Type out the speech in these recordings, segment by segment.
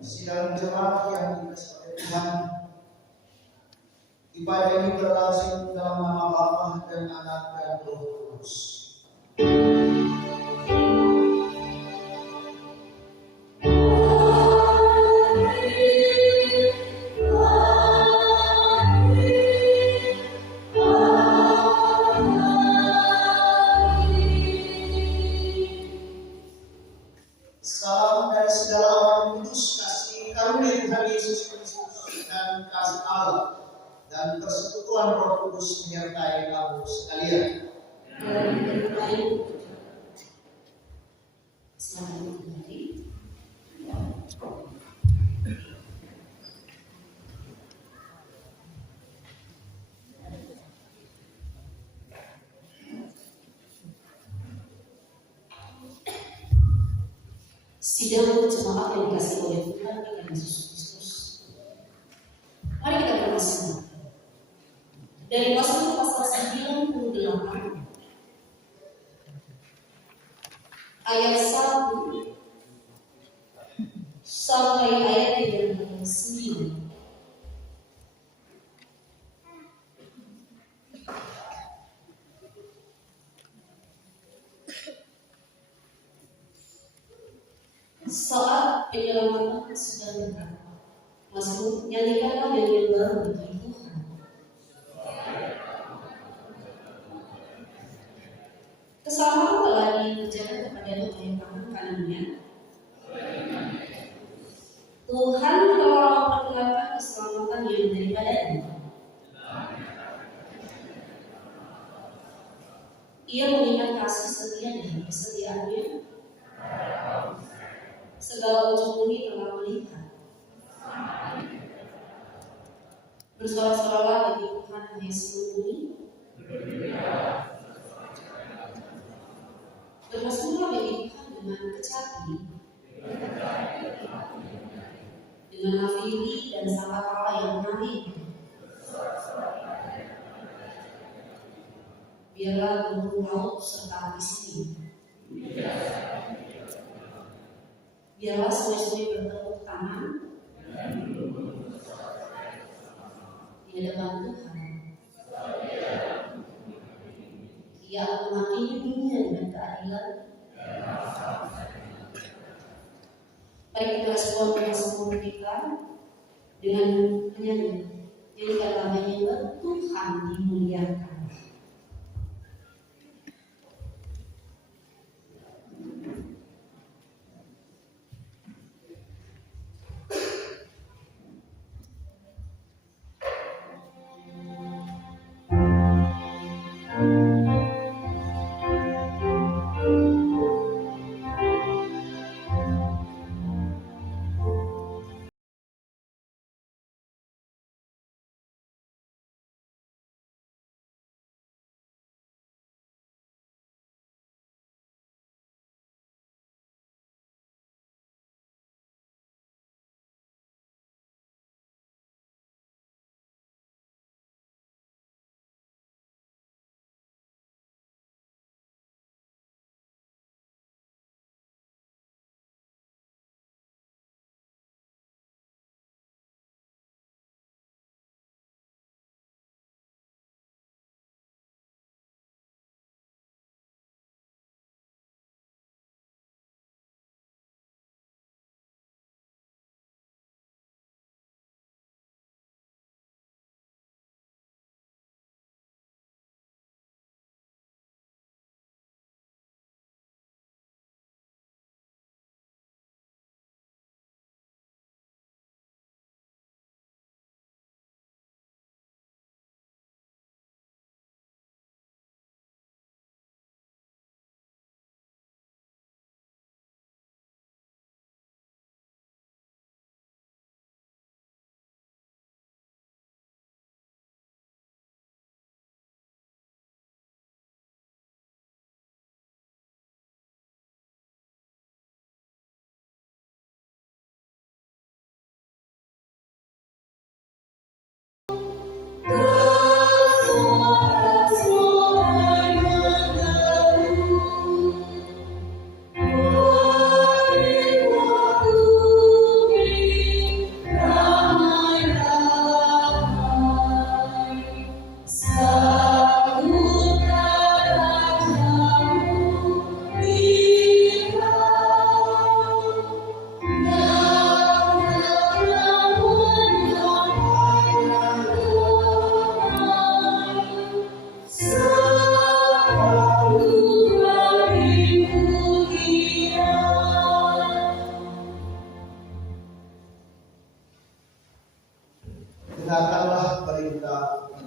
Sidang jemaat yang dikasihi oleh Tuhan, ibadah ini berlangsung dalam nama Bapa dan Anak dan Roh Kudus. Salam dari segala orang kudus, kasih karunia Tuhan Yesus Kristus dan kasih Allah dan persekutuan Roh Kudus menyertai kamu sekalian. Selamat kembali. Sidang jemaat yang dikasihi oleh Tuhan Yesus Kristus. Mari kita bersama. Dari pasal 98 ayat 1 sampai ayat 39. Saat penyelamatan sudah dekat, Mazmur nyanyikanlah nyanyian baru bagi Tuhan. Kesalahan telah dikerjakan kepada oleh tangan kanannya. Tuhan telah memperkenalkan keselamatan yang daripadanya. Ia mengingat kasih setia dan kesetiaannya. Segala ujung bumi telah melihat. Bersorak-soraklah bagi Tuhan hai seluruh bumi. Bermasmurlah bagi Tuhan dengan kecapi, dengan nafiri dan sangkakala yang menarik. Biarlah gunung laut serta istri. Biarlah sungai-sungai bertepuk tangan di hadapan Tuhan. Ia akan mengakhiri dunia dengan keadilan. Mari kita respon Mazmur kita dengan menyanyi. Jadi kata-katanya Tuhan dimuliakan.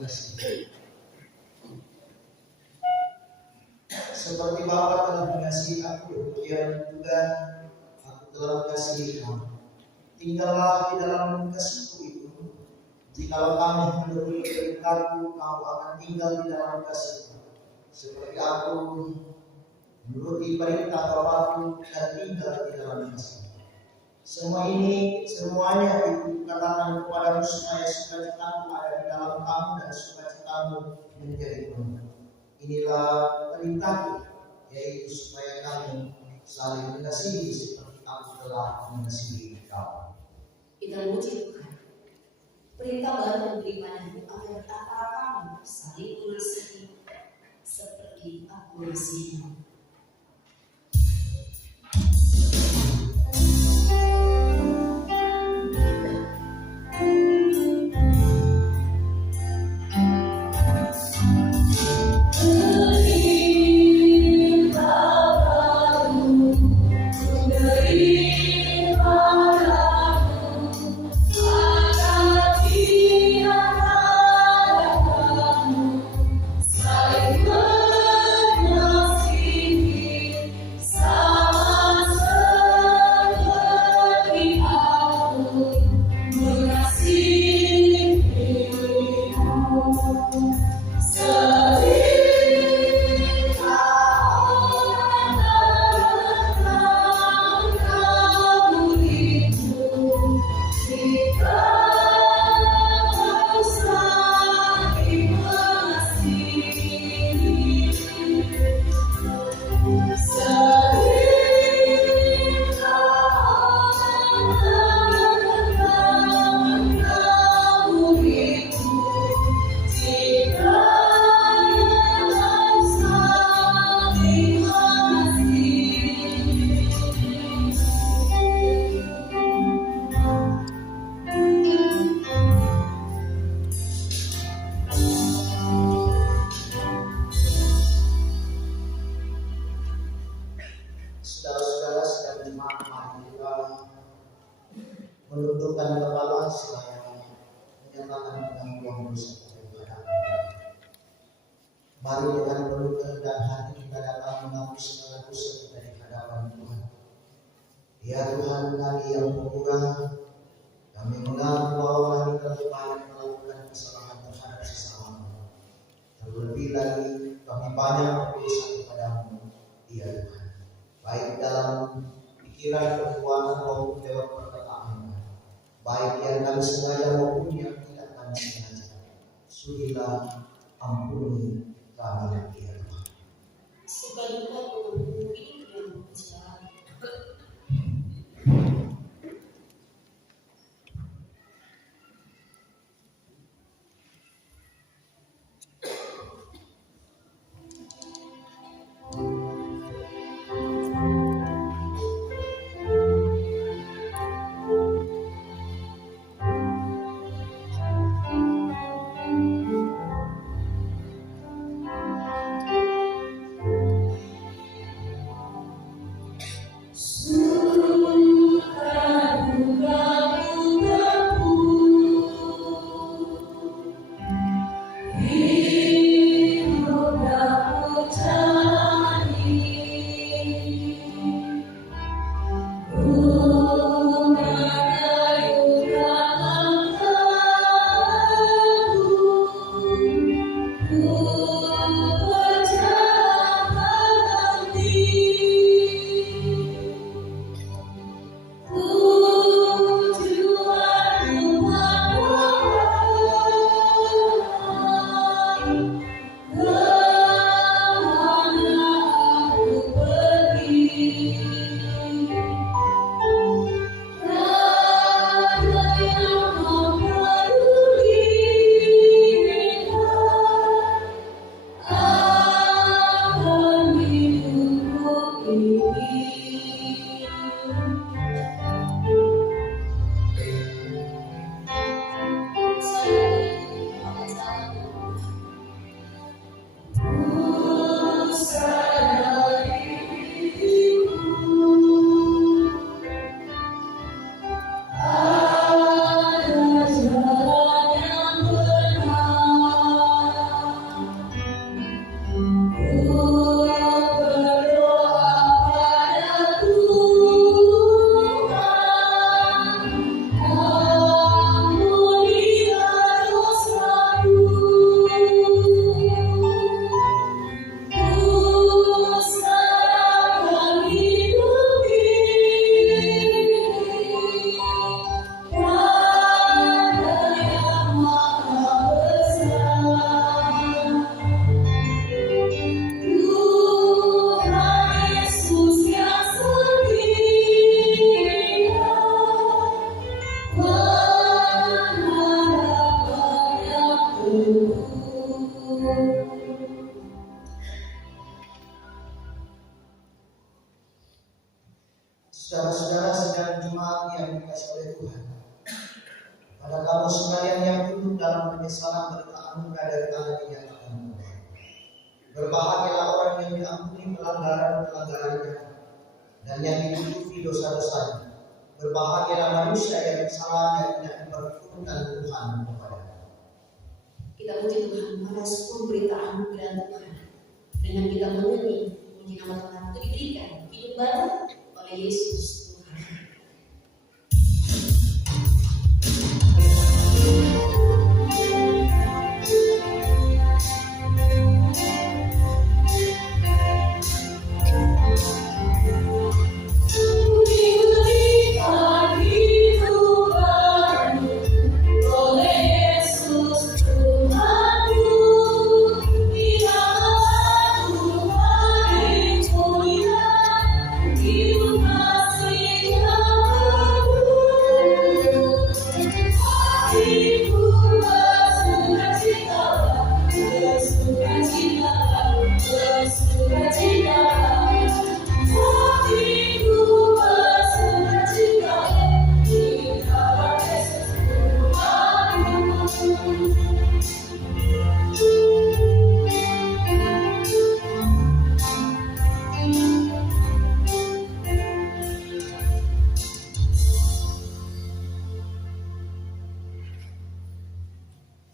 mengasihi. Seperti Bapa telah mengasihi aku, demikian juga aku telah mengasihi kamu. Tinggallah di dalam kasihku itu. Jikalau kamu menuruti perintahku, kamu akan tinggal di dalam kasihku. Seperti aku menuruti perintah Bapakku dan tinggal di dalam kasih. Semuanya itu katakan kepadamu supaya sukacitamu ada di dalam kamu dan sukacitamu menjadi penuh. Inilah perintahku, yaitu supaya kamu saling mengasihi seperti aku telah mengasihi kamu. Kita memuji Tuhan. Perintah baru yang diberikannya agar antara kamu saling mengasihi seperti aku mengasihi. Saudara-saudara sedang jemaat, mari kita menundukkan kepala seraya menyatakan pengakuan dosa kepada Allah. Mari dengan penuh kerendahan hati kita datang mengaku segala dosa kita di hadapan Tuhan. Ya Tuhan kami yang pemurah, kami mengaku bahwa kami telah banyak melakukan kesalahan terhadap sesama. Terlebih lagi kami banyak berdosa kepadamu, ya Tuhan. Baik dalam pikiran, perbuatan maupun lewat perkataan, baik yang kami sengaja maupun yang tidak kami sengaja. Sudilah ampuni kami, ya Tuhan. Sebaliknya mengampuni yang berjalan. Saudara-saudara sedang Jumat yang dikasih oleh Tuhan, pada kamu sekalian yang duduk dalam penyesalan berita anugerah dari Allah dinyatakan, berbahagialah orang yang diampuni pelanggaran-pelanggarannya dan yang ditutupi dosa-dosanya. Berbahagialah manusia yang kesalahannya tidak diperhitungkan Tuhan kepadanya. Kita puji Tuhan, merespon berita anugerah Tuhan dengan kita menyanyi puji nama Tuhan untuk diberikan hidup baru oleh Yesus Tuhan.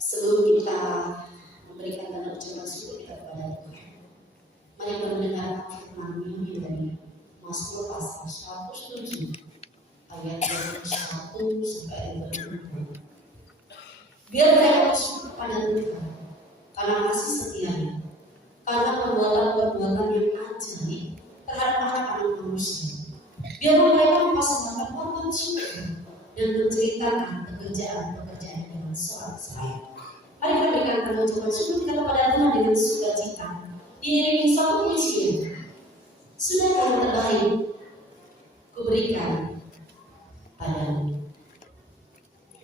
Sebelum kita memberikan tanda ucapan syukur kita kepada Tuhan, mari kita mendengar firman-Nya dari Mazmur pasal 107 ayat 21 sampai ayat 20. Biar mereka bersyukur pada Tuhan karena kasih setia-Nya, karena perbuatan-perbuatan yang ajaib terhadap anak-anak manusia. Biar mereka mempersembahkan korban syukur dan menceritakan pekerjaan-pekerjaan dengan sorak-sorai. Mari kita berikan tanda ucapan syukur kita kepada Tuhan dengan sukacita. Diiringi satu pujian. Sudah yang terbaik kuberikan padamu.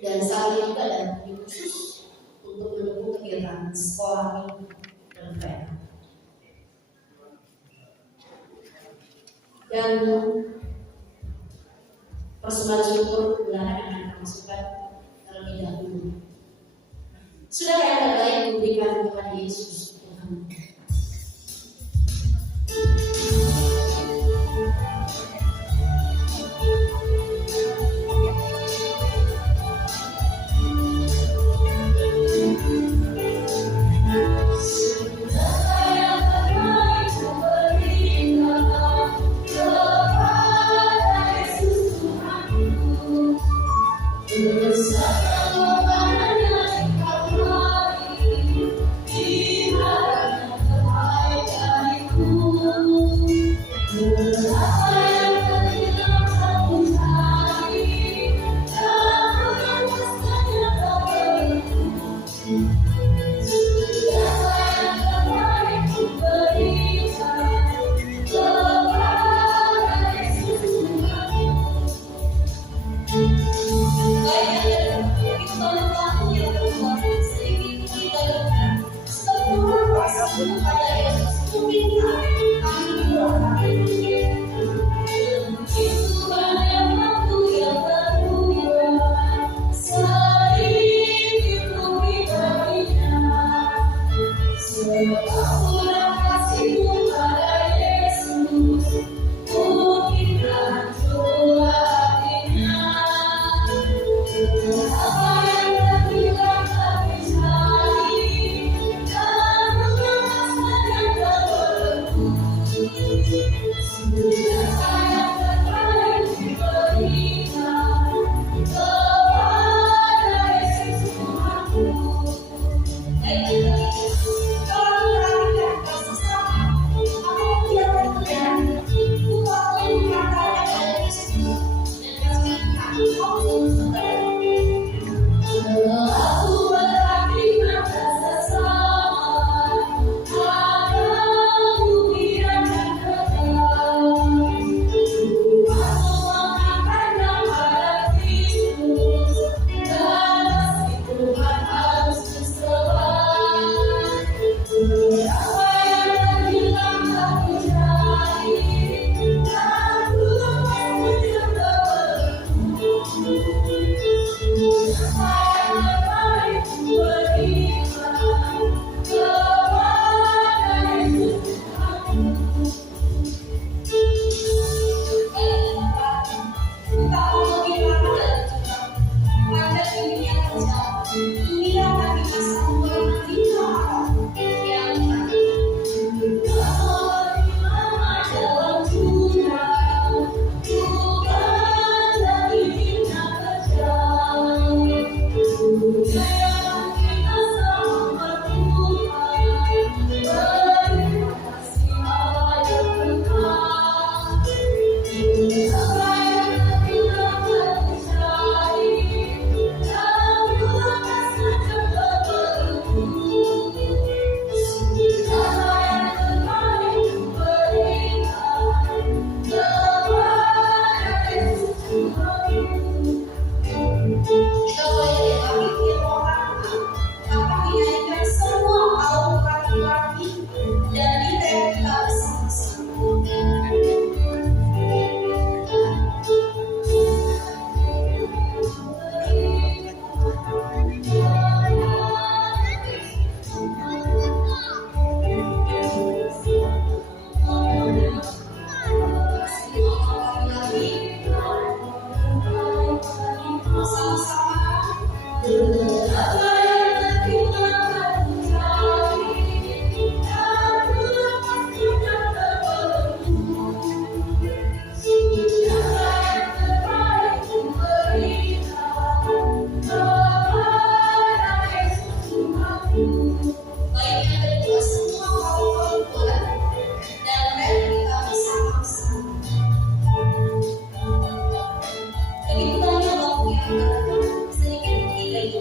Dan saat ini juga ada khusus untuk mendukung kegiatan sekolah minggu dan mereka. Dan persembahan syukur bulanan yang akan masukkan terlebih dahulu. Sudah yang terbaik memberikan kepada Yesus Tuhan. Baik yang kedua, semua kaum perempuan dan mari kita bersama-sama. Begitu banyak waktu yang terkena sedikit tiga ini.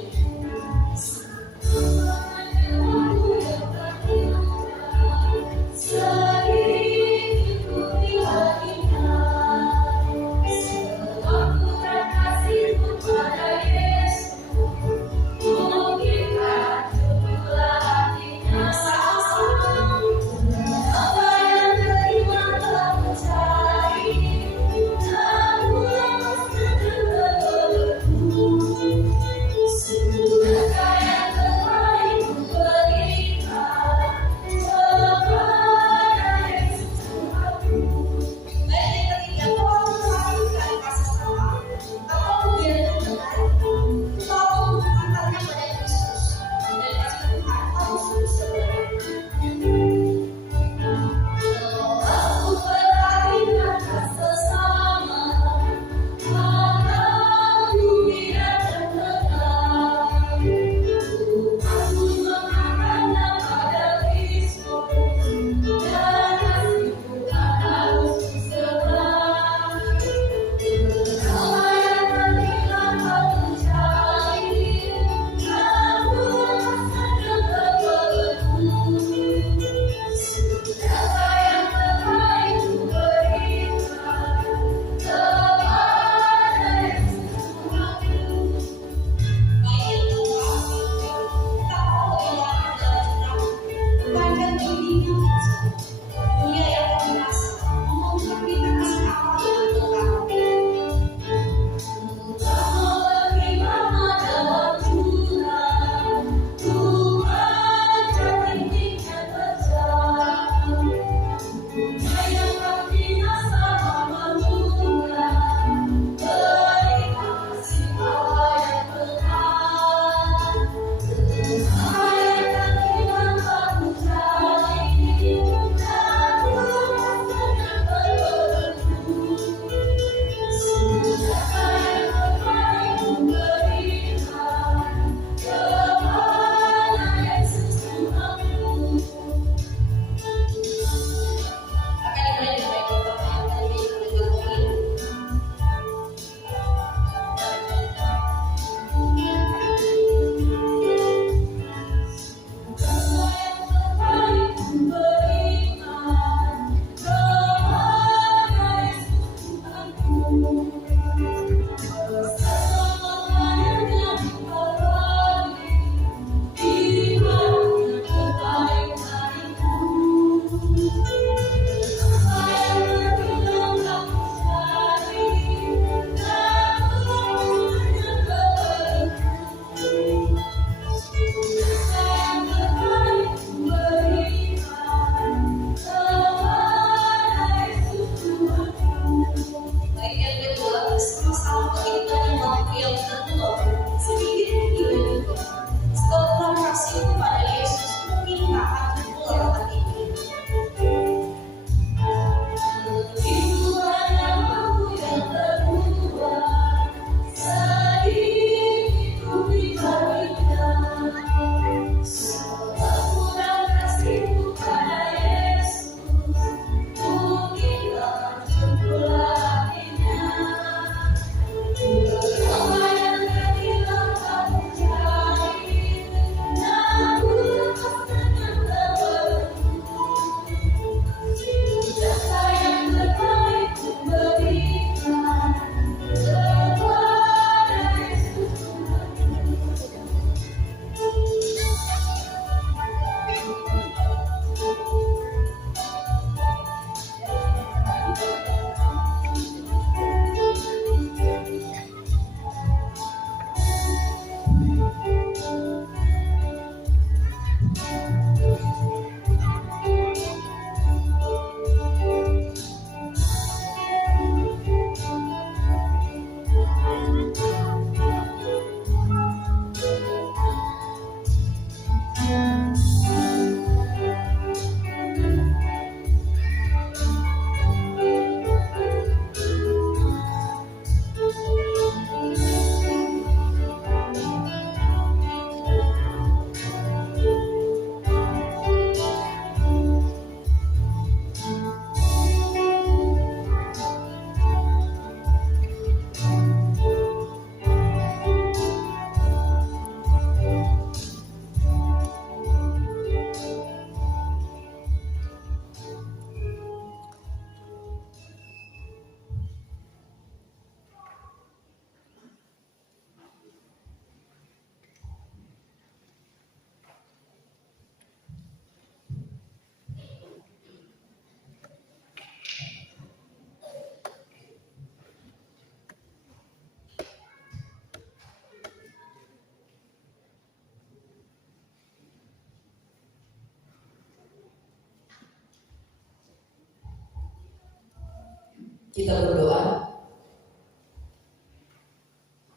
Kita berdoa.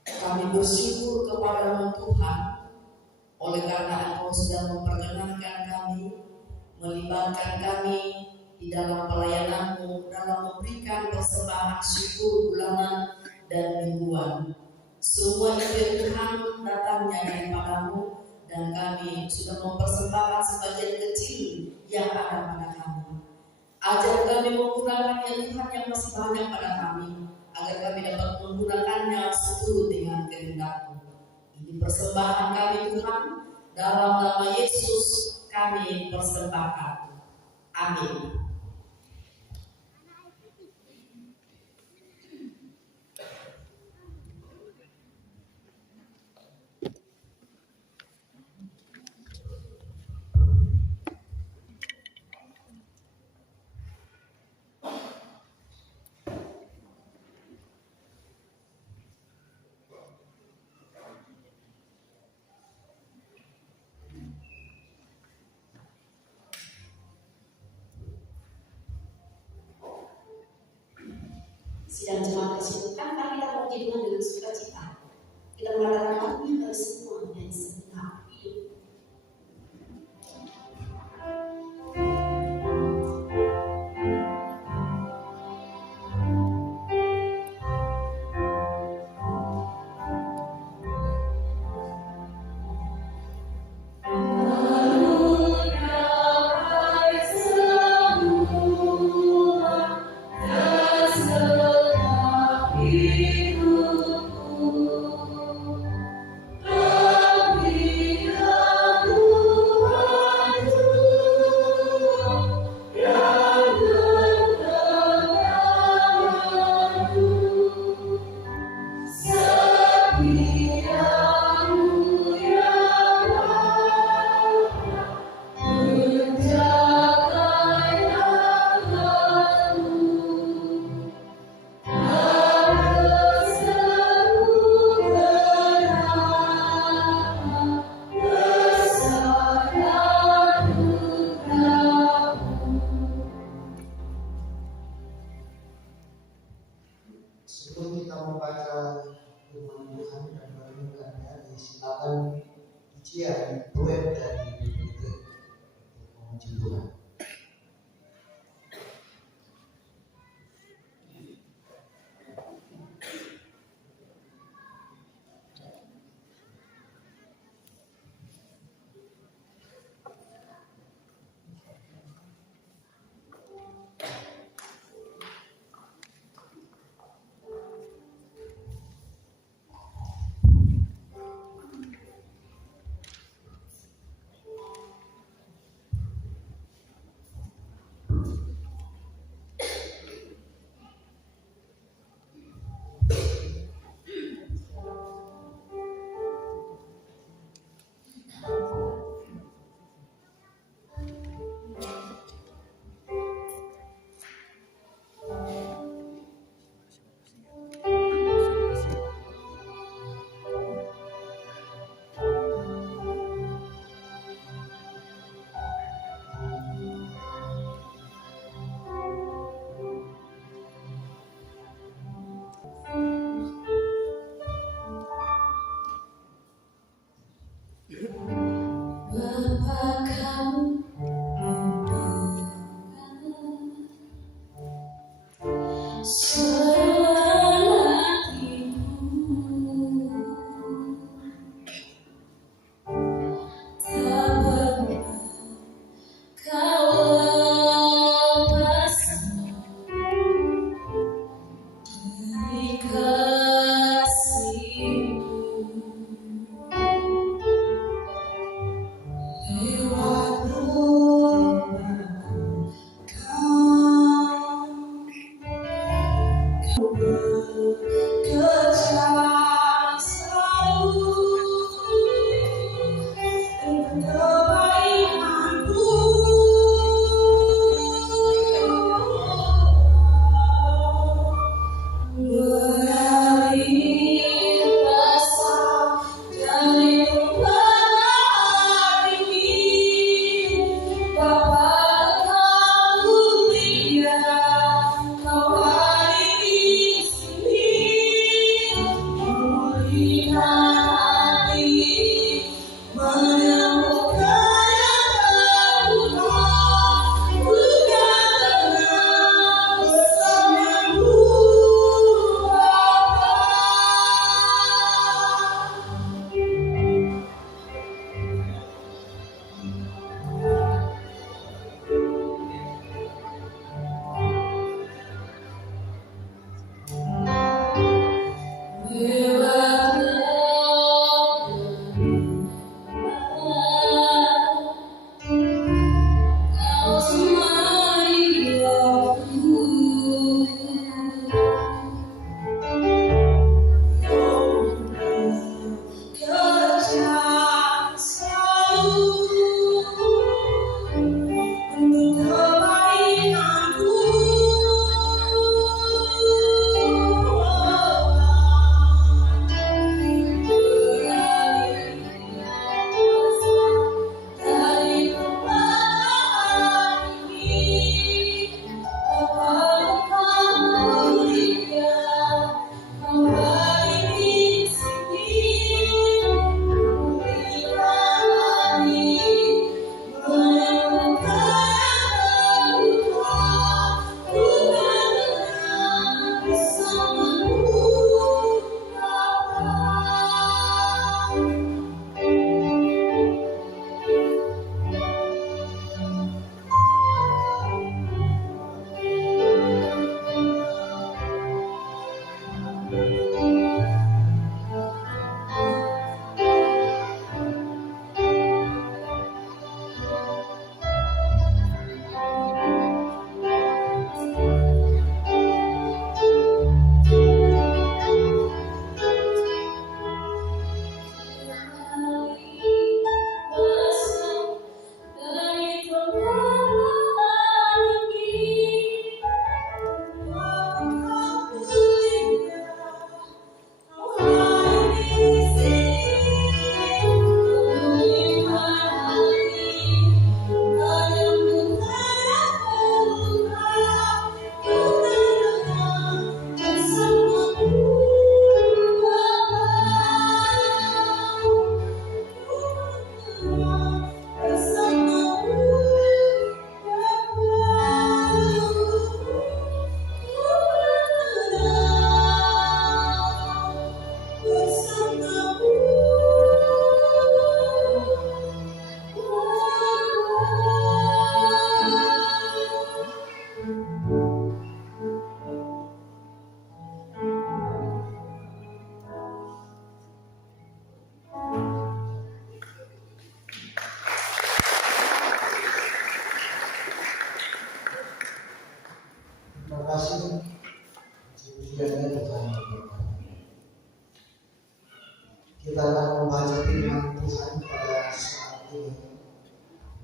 Kami bersyukur kepada Tuhan oleh karena Engkau sudah memperkenankan kami, melibatkan kami di dalam pelayanan-Mu, dalam memberikan persembahan syukur bulanan dan mingguan. Semua itu Tuhan datangnya daripada-Mu, dan kami sudah mempersembahkan sebagian kecil yang ada pada kami. Ajar kami menggunakannya Tuhan yang masih banyak pada kami, agar kami dapat menggunakannya seturut dengan kehendak-Mu. Ini persembahan kami Tuhan, dalam nama Yesus kami persembahkan. Amin. Sidang jemaat kesibukan, mari kita memuji Tuhan dengan sukacita. Kita mengadakan lagu dari semua dan segenap hidup. You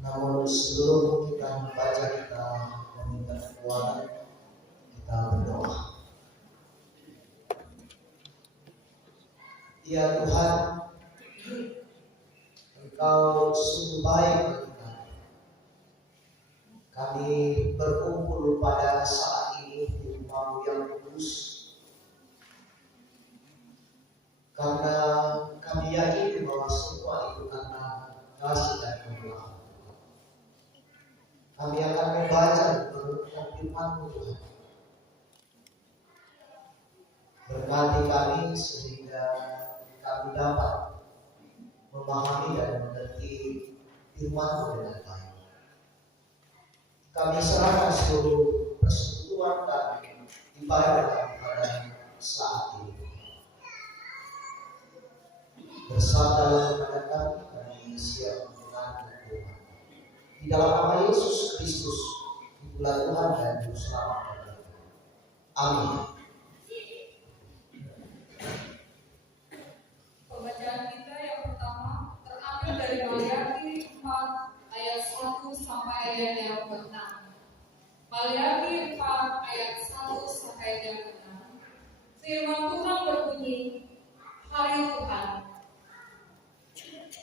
Namun sebelum kita membaca, kita meminta kekuatan, kita berdoa. Ya Tuhan, Engkau sungguh baik bagi kami. Kami berkumpul pada saat ini di rumah-Mu yang kudus, karena kami yakin bahwa semua itu karena kasih dan kemurahan. Kami akan membaca dan merenungkan firman-Mu Tuhan. Berkati kami sehingga kami dapat memahami dan mengerti firman-Mu dengan baik. Kami serahkan seluruh persekutuan kami ibadah kami pada saat ini. Bersabdalah kepada kami siap mendengarkan firman. Di dalam nama Yesus Kristus, itulah Tuhan dan Juru Selamat kami. Amin. Pembacaan kita yang pertama terambil dari Maliaki 4 ayat 1 sampai ayat yang ke-6. Maliaki 4 ayat 1 sampai ayat yang ke-6. Firman Tuhan berbunyi, hari Tuhan,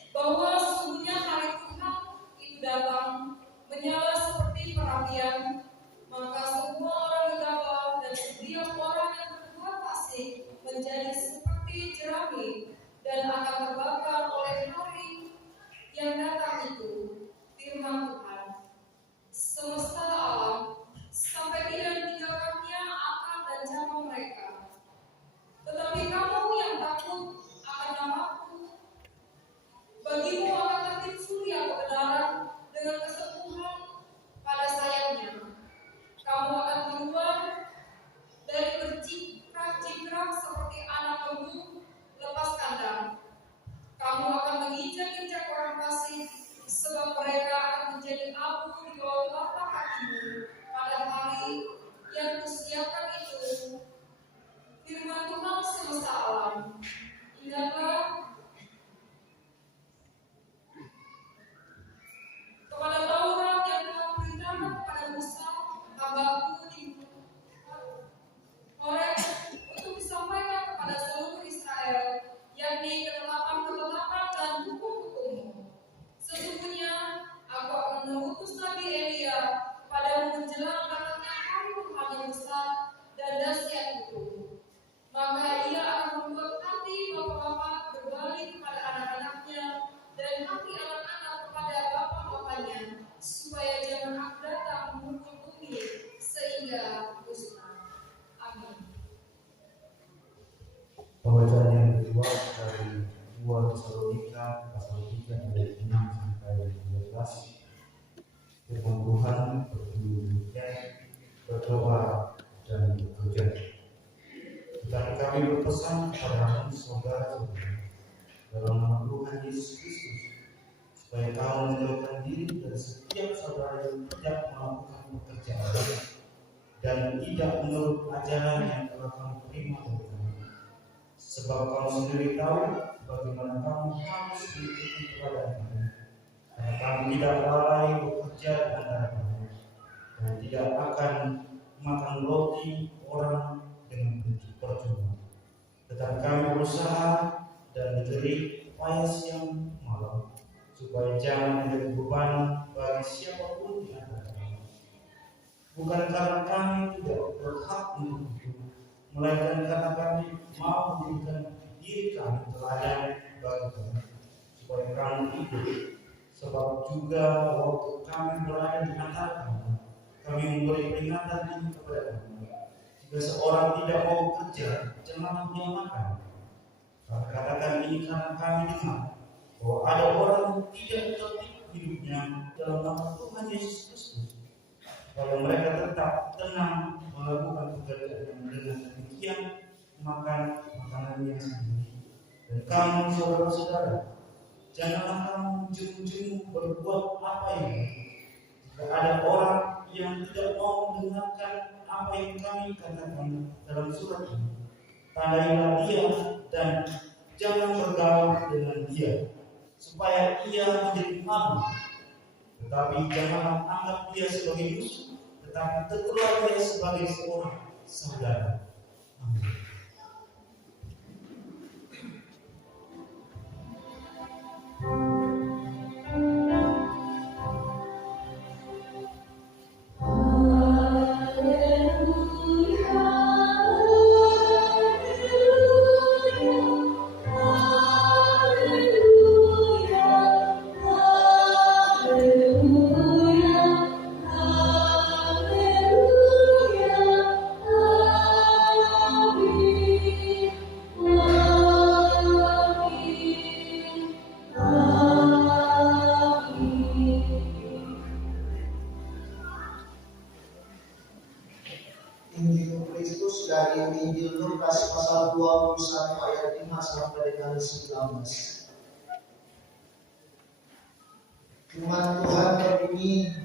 bahwa sesungguhnya hari Tuhan itu datang menyala seperti perapian, maka semua orang gegabah dan setiap orang yang berbuat fasik menjadi seperti jerami dan akan terbakar oleh hari yang datang itu. Firman Tuhan, semesta alam sampai tidak ditinggalkannya akal dan jama mereka. Tetapi kamu yang takut akan namaku, bagimu akan terbit surya kebenaran dengan kesembuhan pada sayapnya. Kamu akan keluar dari berjingkrak-jingkrak seperti anak lembu lepas kandang. Kamu akan menginjak-injak orang fasik, sebab mereka akan menjadi abu di bawah telapak kakimu pada hari yang kusiapkan itu. Firman Tuhan semesta alam. Ingatlah kepada Taurat yang telah perintahkan kepada Musa, hambaku di Horeb, untuk disampaikan kepada seluruh Israel, yakni ketetapan-ketetapan dan hukum-hukummu. Sesungguhnya aku akan mengutus Nabi Elia kepadamu menjelang datangnya hari Tuhan yang besar dan dahsyat itu. Maka ia akan membuat hati bapak-bapak berbalik kepada anak-anaknya dan hati anak-anak kepada bapak-bapaknya, supaya jangan aku datang memukul bumi sehingga musnah. Amin. Pembacaan yang kedua dari 2 Tesalonika pasal 3 ayat 6 sampai 12. Firman Tuhan berbunyi, berdoa dan bekerja. Tetapi kami berpesan kepada saudara-saudara dalam nama Tuhan Yesus Kristus, supaya kamu menjauhkan diri dari setiap saudara yang tidak melakukan pekerjaan dan tidak menurut ajaran yang telah kamu terima dari kami. Sebab kamu sendiri tahu bagaimana kamu harus diikuti kepada kami, karena kami tidak lalai bekerja di antara kami dan tidak akan makan roti orang dengan percuma. Tetapi kami berusaha dan diberi upaya siang malam, supaya jangan menjadi beban bagi siapapun di antara kami. Bukan karena kami tidak berhak untuk itu, melainkan karena kami mau menjadikan diri kami teladan bagi kami, supaya kamu ikut. Sebab juga waktu kami berada di antara kami memberi peringatan ini kepada kami. Jika seorang tidak mau bekerja, janganlah dia makan. Kami katakan ini karena kami dengar bahwa ada orang yang tidak tertib hidupnya dalam nama Tuhan Yesus Kristus. Kalau mereka tetap tenang melakukan pekerjaan yang dengan demikian makan makanannya sendiri. Dan kamu saudara-saudara, janganlah kamu jemu-jemu berbuat apa ini. Jika ada orang yang tidak mau mendengarkan apa yang kami katakan dalam surat ini, tandailah dia dan jangan bergaul dengan dia, supaya ia menjadi malu. Tetapi jangan anggap dia sebagai musuh, tetapi teguhlah dia sebagai seorang saudara. Amin. Injil Kristus dari Injil Lukas pasal 21 ayat 5 sampai dengan 19. Firman Tuhan berbunyi,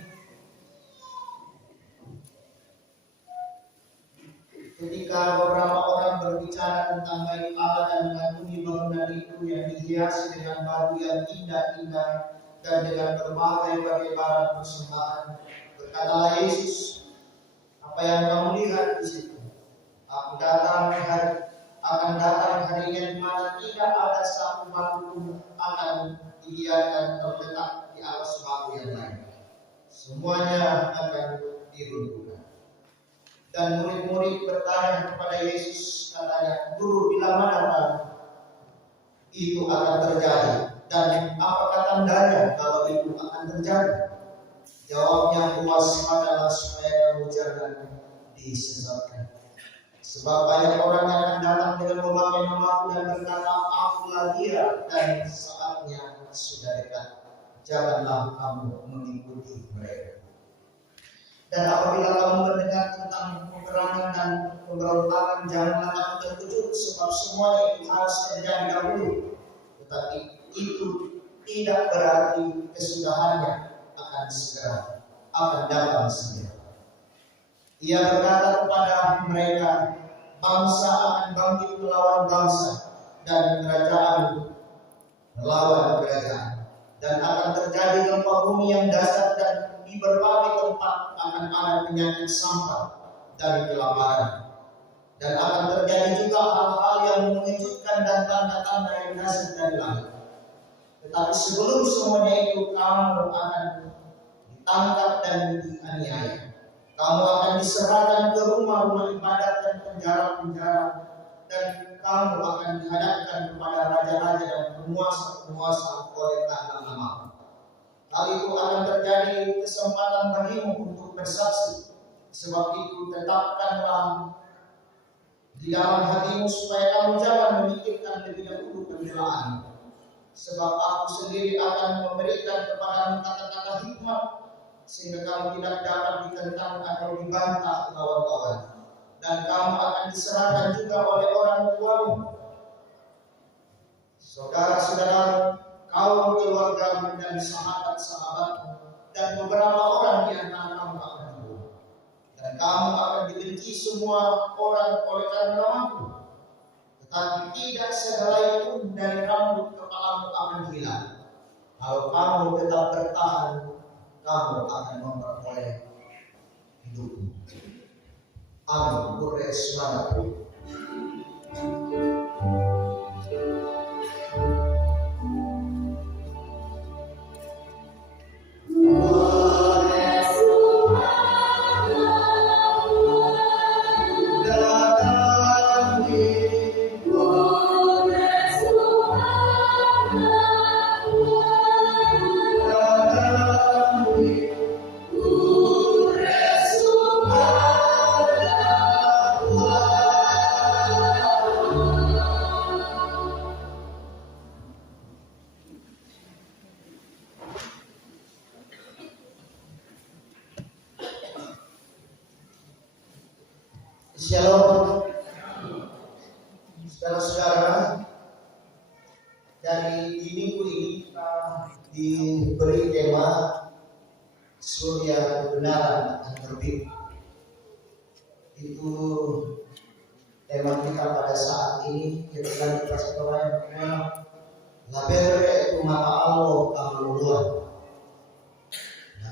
ketika beberapa orang berbicara tentang bait Allah dan mengagumi bangunan itu yang dihiasi dengan batu yang indah-indah dan dengan berbagai barang persembahan, berkatalah Yesus, apa yang kamu lihat di situ? Akan datang harinya di mana tidak ada satu batu pun akan dibiarkan terletak di atas batu yang lain. Semuanya akan diruntuhkan. Dan murid-murid bertanya kepada Yesus, katanya, Guru, bila mana itu akan terjadi? Dan apakah tandanya kalau itu akan terjadi? Jawabnya puas adalah supaya kamu jangan disesatkan. Sebab banyak orang yang akan datang dengan memakai namaku dan berkata, akulah dia, dan saatnya sudah dekat. Janganlah kamu mengikuti mereka. Dan apabila kamu mendengar tentang peperangan dan pemberontakan, janganlah kamu terkejut, sebab semuanya itu harus terjadi dahulu. Tetapi itu tidak berarti kesudahannya akan datang segera. Ia berkata kepada mereka, bangsa akan bangkit melawan bangsa dan kerajaan melawan kerajaan, dan akan terjadi gempa bumi yang dahsyat, dan di berbagai tempat akan ada penyakit sampah dan kelaparan, dan akan terjadi juga hal-hal yang mengejutkan dan tanda-tanda yang dahsyat dari langit. Tetapi sebelum semuanya itu, kamu akan ditangkap dan dianiaya. Kamu akan diserahkan ke rumah-rumah ibadat dan penjara-penjara, dan kamu akan dihadapkan kepada raja-raja dan penguasa-penguasa oleh karena namaku. Hal itu akan terjadi kesempatan bagimu untuk bersaksi. Sebab itu tetapkanlah di dalam hatimu supaya kamu jangan memikirkan lebih dahulu pembelaan. Sebab aku sendiri akan memberikan kepadamu kata-kata hikmat, sehingga kamu tidak dapat ditentang atau dibantah lawan-lawan. Dan kamu akan diserahkan juga oleh orang tuamu, saudara-saudara, kaum keluargamu, dan sahabat-sahabatmu, dan beberapa orang di antara kamu akan dibunuh. Dan kamu akan dibenci semua orang oleh karena namaku. Tetapi tidak sehelai pun dari rambut kepalamu akan hilang. Kalau kamu tetap bertahan, kamu akan memperoleh hidupmu. Amin. Boleh semangat. Shalom, saudara-saudara. Dari di minggu ini kita diberi tema surya kebenaran akan terbit. Itu tema kita pada saat ini. Ketika kita sekolah labere itu mata Allah kamu luar.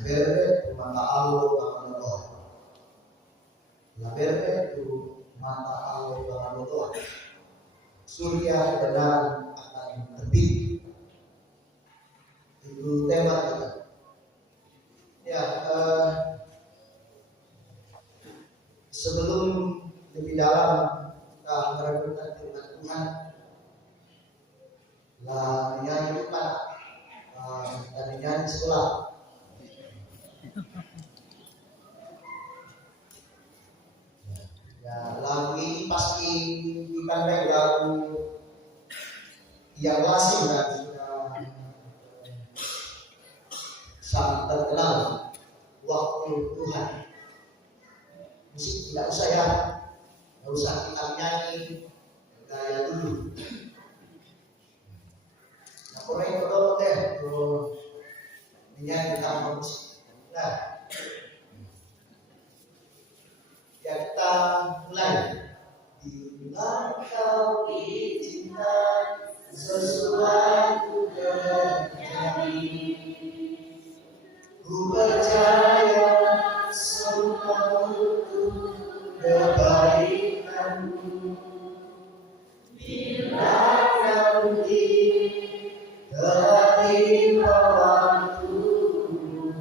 verde tu mata alo kamanotoa. La verde tu mata alo kamanotoa. Surya benar akan terbit. Itu tema kita. Ya, sebelum lebih dalam kita merenungkan firman Tuhan, lah menyanyi depan dan menyanyi sekolah. Ya, lagu ini pasti dipandang lagu yang asing dan sudah sangat terkenal. Waktu Tuhan. Musik tidak usah ya, tidak usah kita nyanyi gaya dulu. Nah, orang itu dulu deh, menyanyi tanpa musik. Nah, ya kita mulai. Bila kau izinkan sesuatu terjadi, ku percaya semua untuk kebaikanmu. Bila nanti telah tiba waktumu,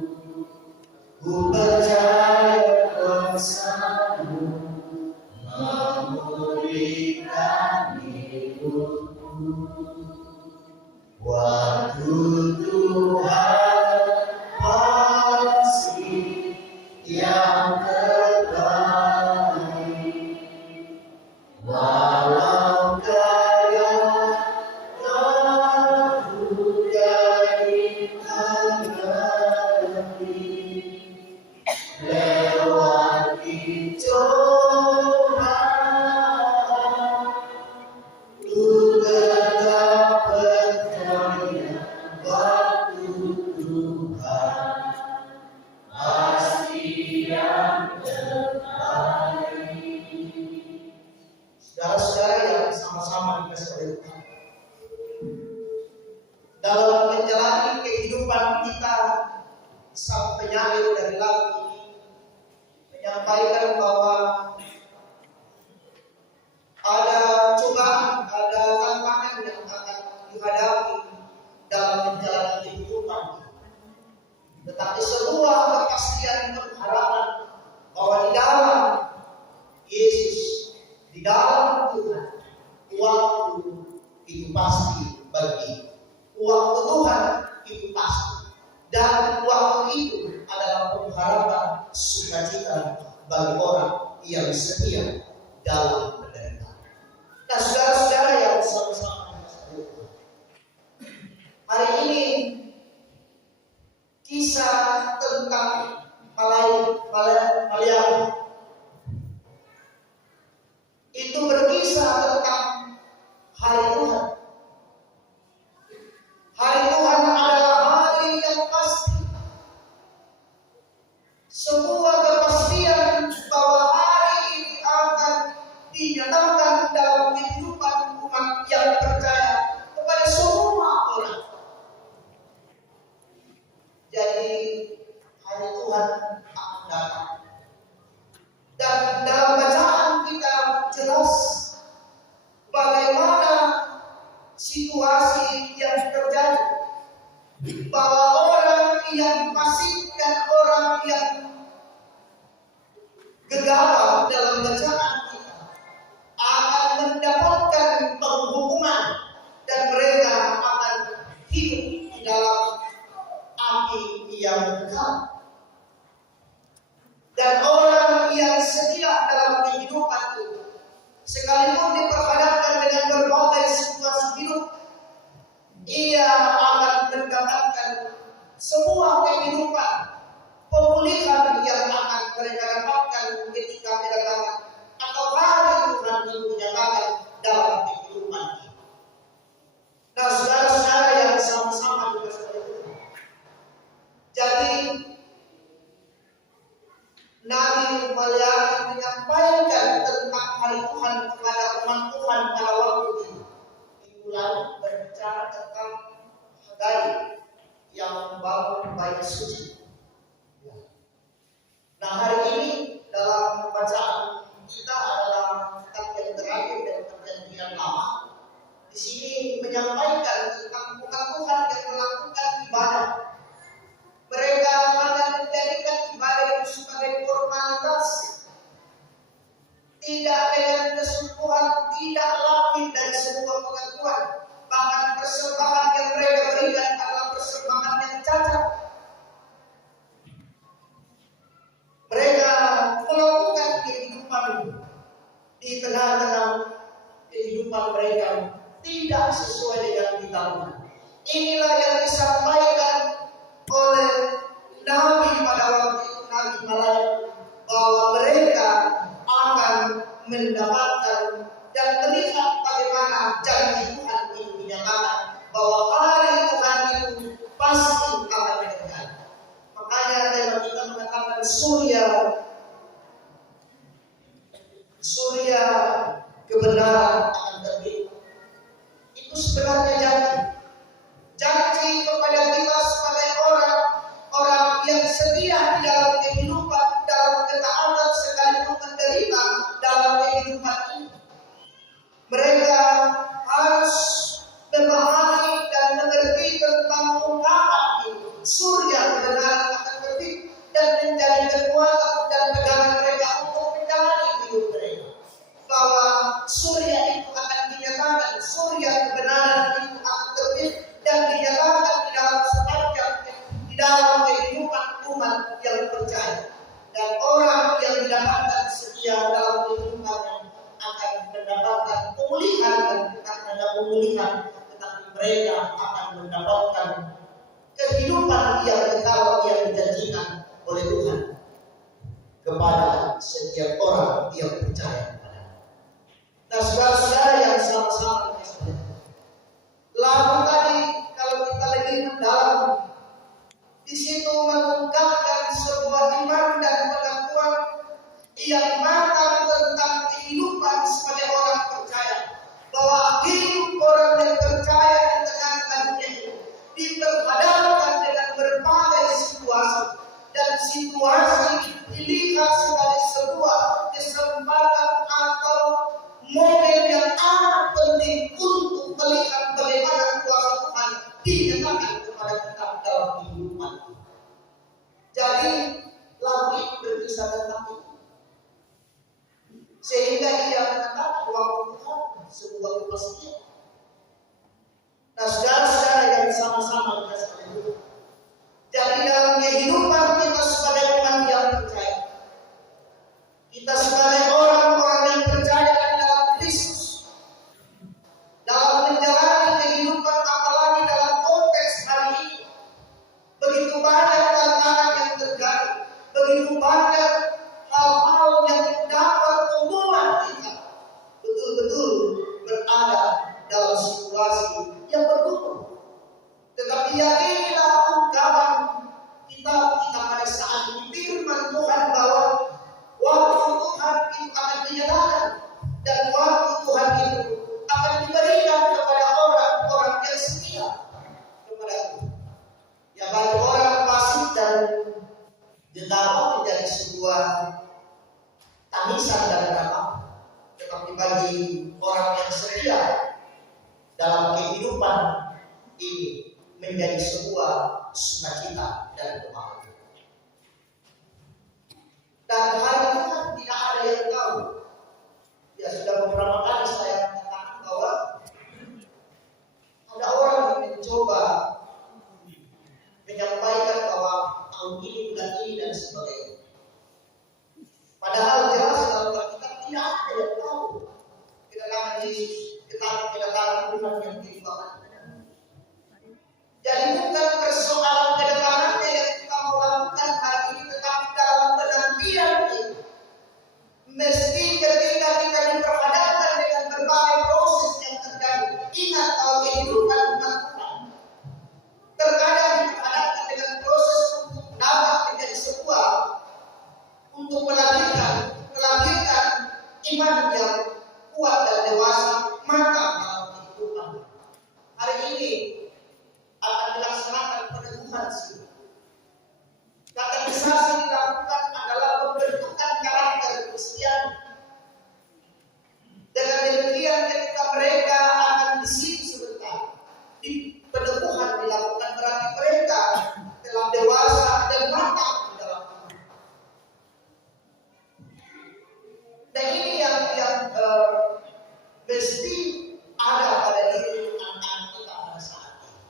ku percaya kuasa-Mu memulihkan hidupku. Waktu Tuhan pasti yang terbaik. Walau kadang aku menghadapi lewati cobaan, ku tetap percaya waktu Tuhan pasti yang terbaik. Saudara-saudara yang sama-sama dikasih oleh Tuhan, dalam menjalani kehidupan kita, sang penyair dari lagu menyampaikan bahwa ada cobaan, ada tantangan yang akan dihadapi dalam menjalani kehidupan. Tetapi sebuah kepastian pengharapan bahwa di dalam Yesus, di dalam Tuhan, waktu itu pasti bagi. Waktu Tuhan itu pasti. Dan waktu itu adalah pengharapan sukacita bagi orang yang setia dalam penderitaan. Nah, saudara-saudara yang sama-sama hari ini kisah tentang Malayam itu berkisah tentang hari Tuhan. Hari Tuhan adalah hari yang pasti. Sebuah kepastian bahwa hari ini akan dinyatakan dalam kehidupan umat yang percaya kepada semua orang. Jadi hari Tuhan akan datang. Dan dalam bacaan kita jelas bagaimana situasi yang terjadi, bahwa orang yang fasik dan orang yang gegabah dalam bacaan kita akan mendapatkan penghukuman dan mereka akan hidup di dalam api yang kekal. Dan orang yang setia dalam kehidupan itu, sekalipun diperhadapkan dengan berbagai situasi hidup, ia akan mendapatkan sebuah kehidupan, pemulihan yang akan mereka dapatkan ketika kedatangan atau hari Tuhan itu menyatakan dalam kehidupan kita. Nah, saudara-saudara yang sama-sama dikasih oleh Tuhan. Jadi Nabi Malayam menyampaikan tentang hari Tuhan kepada umat Tuhan pada waktu itu. Minggu lalu berbicara tentang Hagai yang membangun bait suci. Inilah yang disampaikan oleh Nabi pada waktu itu, Nabi Malaikat, bahwa mereka akan mendapatkan dan melihat bagaimana janji Tuhan itu dinyatakan, bahwa hari Tuhan itu pasti akan dekat. Makanya tema kita mengatakan surya kebenaran akan terbit. Itu sebenarnya janji kepada kita sebagai orang yang setia di dalam kehidupan, dalam ketaatan sekalipun menderita dalam kehidupan ini. Mereka harus memahami dan mengerti tentang ungkapan ini. Surya kebenaran akan terbit dan menjadi kekuatan dan pegangan mereka untuk menjalani hidup mereka. Bahwa surya itu akan dinyatakan, surya kebenaran itu akan terbit dan dinyatakan di dalam sepanjang di dalam kehidupan umat yang percaya. Dan orang yang didapatkan setia dalam kehidupannya akan mendapatkan pemulihan, dan bukan hanya pemulihan, tetapi mereka akan mendapatkan kehidupan yang kekal yang dijanjikan oleh Tuhan kepada setiap orang yang percaya kepada-Nya. Nah, saudara-saudara yang sama-sama lalu tadi kalau kita lebih mendalam di situ mengungkapkan sebuah iman dan pengakuan yang matang tentang kehidupan sebagai orang percaya, bahwa hidup orang yang percaya di tengah dunia ini diperhadapkan dengan berbagai situasi, dan situasi dilihat sebagai sebuah kesempatan atau momen yang amat penting untuk melihat bagaimana kuasa Tuhan dinyatakan kepada kita dalam kehidupan. Jadi lagu ini berkisah tentang itu, sehingga ia mengatakan waktu Tuhan sebuah kepastian. Nah, saudara-saudara yang sama-sama kita sekalian, jadi dalam kehidupan kita sebagai umat yang percaya, kita sebagai orang-orang yang percaya dalam Kristus, dalam menjalani kehidupan apalagi dalam konteks hari ini, begitu banyak tantangan yang terjadi, begitu banyak hal-hal yang dapat membuat kita betul-betul berada dalam situasi yang bergumul. Tetapi yakinilah ungkapan kita pada saat ini, firman Tuhan, bahwa waktu Tuhan itu akan dinyatakan dan waktu Tuhan itu akan diberikan kepada orang-orang yang setia kepada Tuhan. Ya, bagi orang fasik dan dendam menjadi sebuah tangisan dan drama, tetapi bagi orang yang setia dalam kehidupan ini menjadi sebuah sukacita dan kebahagiaan. Dan hari Tuhan tidak ada yang tahu. Ya, sudah beberapa kali saya mengatakan bahwa ada orang yang mencoba menyampaikan bahwa tahun ini, bulan ini, dan sebagainya. Padahal jelas dalam Alkitab tidak ada yang tahu kedatangan Yesus, kedatangan Tuhan yang tiba. Jadi bukan persoalan kedatangannya yang kita mau lakukan hari ini, tetapi dalam penantian ini, mesti ketika kita diperhadapkan dengan berbagai proses yang terjadi. Ingat bahwa kehidupan umat Tuhan terkadang diperhadapkan dengan proses untuk dapat menjadi sebuah, untuk melahirkan iman yang kuat dan dewasa, matang dalam kehidupan. Hari ini akan dilaksanakan peneguhan sih. Kategorisasi dilakukan adalah pembentukan karakter Kristiani. Dengan demikian ketika mereka akan disini sebentar, di peneguhan dilakukan, berarti mereka telah dewasa dan matang di dalam iman. Dan ini yang mesti ada pada diri anak-anak kita pada saat ini.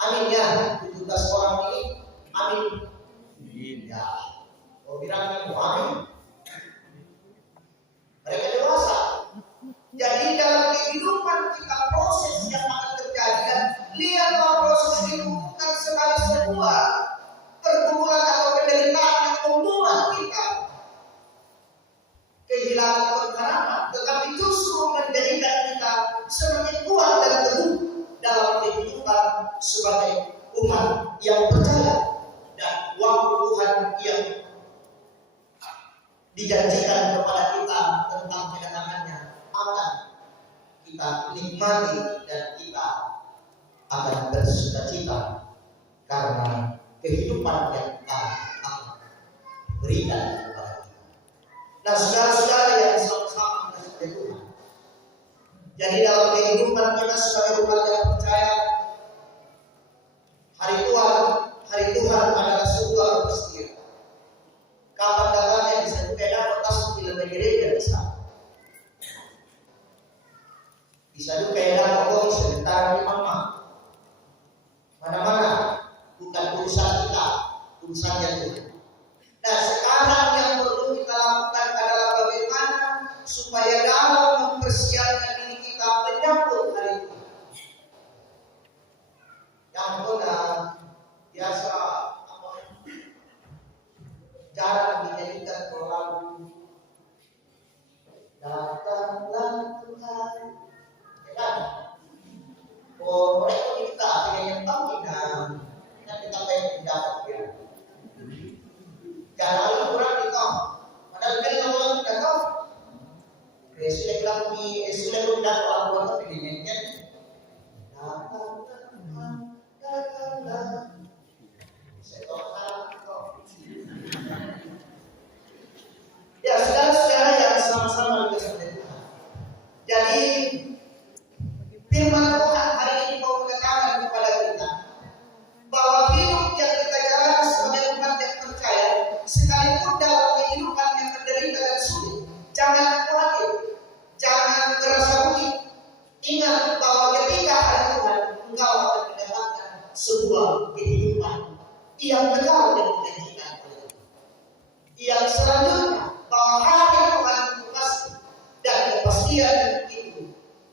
Amin ya, 17 orang ini, amin. Ya, mau bilang amin. Mereka dewasa. Jadi dalam kehidupan kita proses yang akan terjadi, dan lihat membuat pergumulan atau penderitaan yang membuat kita kehilangan pengharapan, tetapi justru menjadikan kita semakin kuat dan teguh dalam kehidupan sebagai umat yang percaya, dan waktu Tuhan yang dijanjikan kepada kita tentang kedatangannya akan kita nikmati dan kita akan bersukacita karena kehidupan yang akan berikan kepada kita. Nah, saudara-saudara yang sama-sama mengasihi Tuhan, jadi dalam kehidupan kita sebagai umat yang percaya, hari Tuhan adalah sebuah kepastian. Kapan datangnya bisa juga atas bila gereja bisa juga kok sebentar di mama. Mana-mana bukan urusan kita, urusannya Tuhan. Nah, sekarang yang perlu kita lakukan adalah bagaimana supaya dalam mempersiapkan diri kita menyambut hari Tuhan. Yang benar biasa jarang dijadikan lagu. Datanglah Tuhan, ya kan? Oh, mereka kita yang tahu kita pengen dapat ya. Jangan kurang kita. Padahal kan kalau kita tahu, Sudah orang tua kepinginnya. Datanglah. Ya, saudara-saudara yang sama-sama dikasihi Tuhan. Jadi firman Tuhan hari ini mau mengatakan kepada kita bahwa hidup yang kita jalani sebagai umat yang percaya, sekalipun dalam kehidupan yang menderita dan sulit, jangan khawatir, jangan merasa rugi. Ingat bahwa ketika hari Tuhan, engkau akan mendapatkan sebuah kehidupan yang kekal dan menjanjikan oleh Tuhan. Yang selanjutnya, bahwa hari Tuhan itu pasti, dan kepastian itu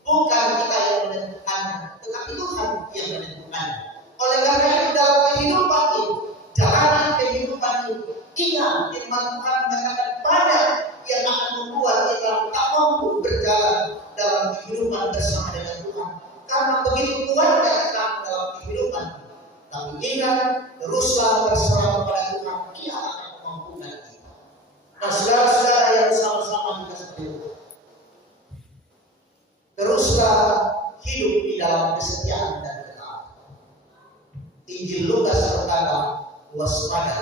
bukan kita yang menentukannya, tetapi Tuhan yang menentukannya. Oleh karena itu dalam kehidupan ini, jalanan kehidupan itu, ingat firman Tuhan mengatakan banyak yang akan membuat kita tak mampu berjalan dalam kehidupan bersama dengan Tuhan. Karena begitu kuatnya kita dalam kehidupan, tapi ingat teruslah berserah kepada Tuhan, Dia akan memampukan kita. Nah, saudara-saudara yang sama-sama dikasihi Tuhan, teruslah hidup di dalam kesetiaan dan ketaatan. Injil Lukas berkata, waspada.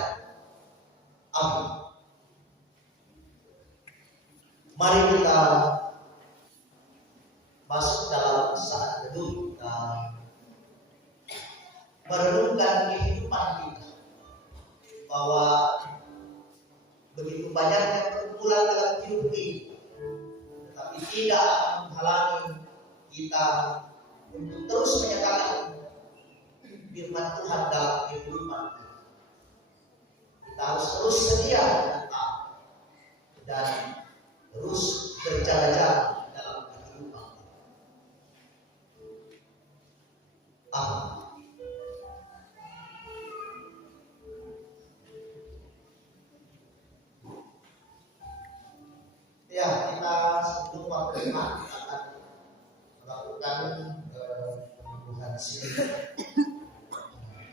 Amin. Mari kita masuk dalam saat teduh dan merenungkan kehidupan kita, bahwa begitu banyaknya pergumulan dalam hidup ini, tetapi tidak akan menghalangi kita untuk terus menyatakan firman Tuhan dalam kehidupan kita. Kita harus terus setia dan terus berjalan-jalan dalam kehidupan kita. Amin. Ya, kita sebelum waktu akan melakukan penyembuhan sini.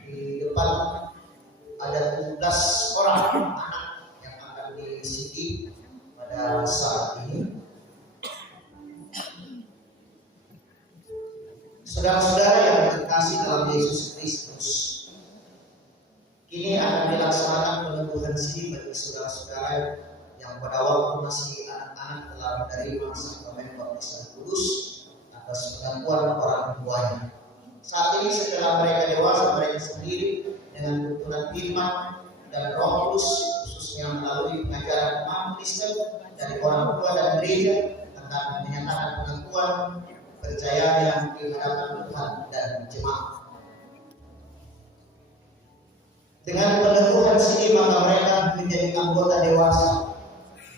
Di depan ada 17 orang anak yang akan disini pada saat ini. Saudara-saudara yang terkasih dalam Yesus Kristus, kini akan dilaksanakan penyembuhan sini bagi saudara-saudara yang pada waktu masih anak-anak telah menerima sakramen baptisan kudus atas pengakuan orang tuanya. Saat ini setelah mereka dewasa, mereka sendiri dengan tuntunan firman dan Roh Kudus, khususnya melalui pengajaran umat Kristen dari orang tua dan gereja, akan menyatakan pengakuan percaya yang di hadapan Tuhan dan jemaat. Dengan peneguhan sini maka mereka menjadi anggota dewasa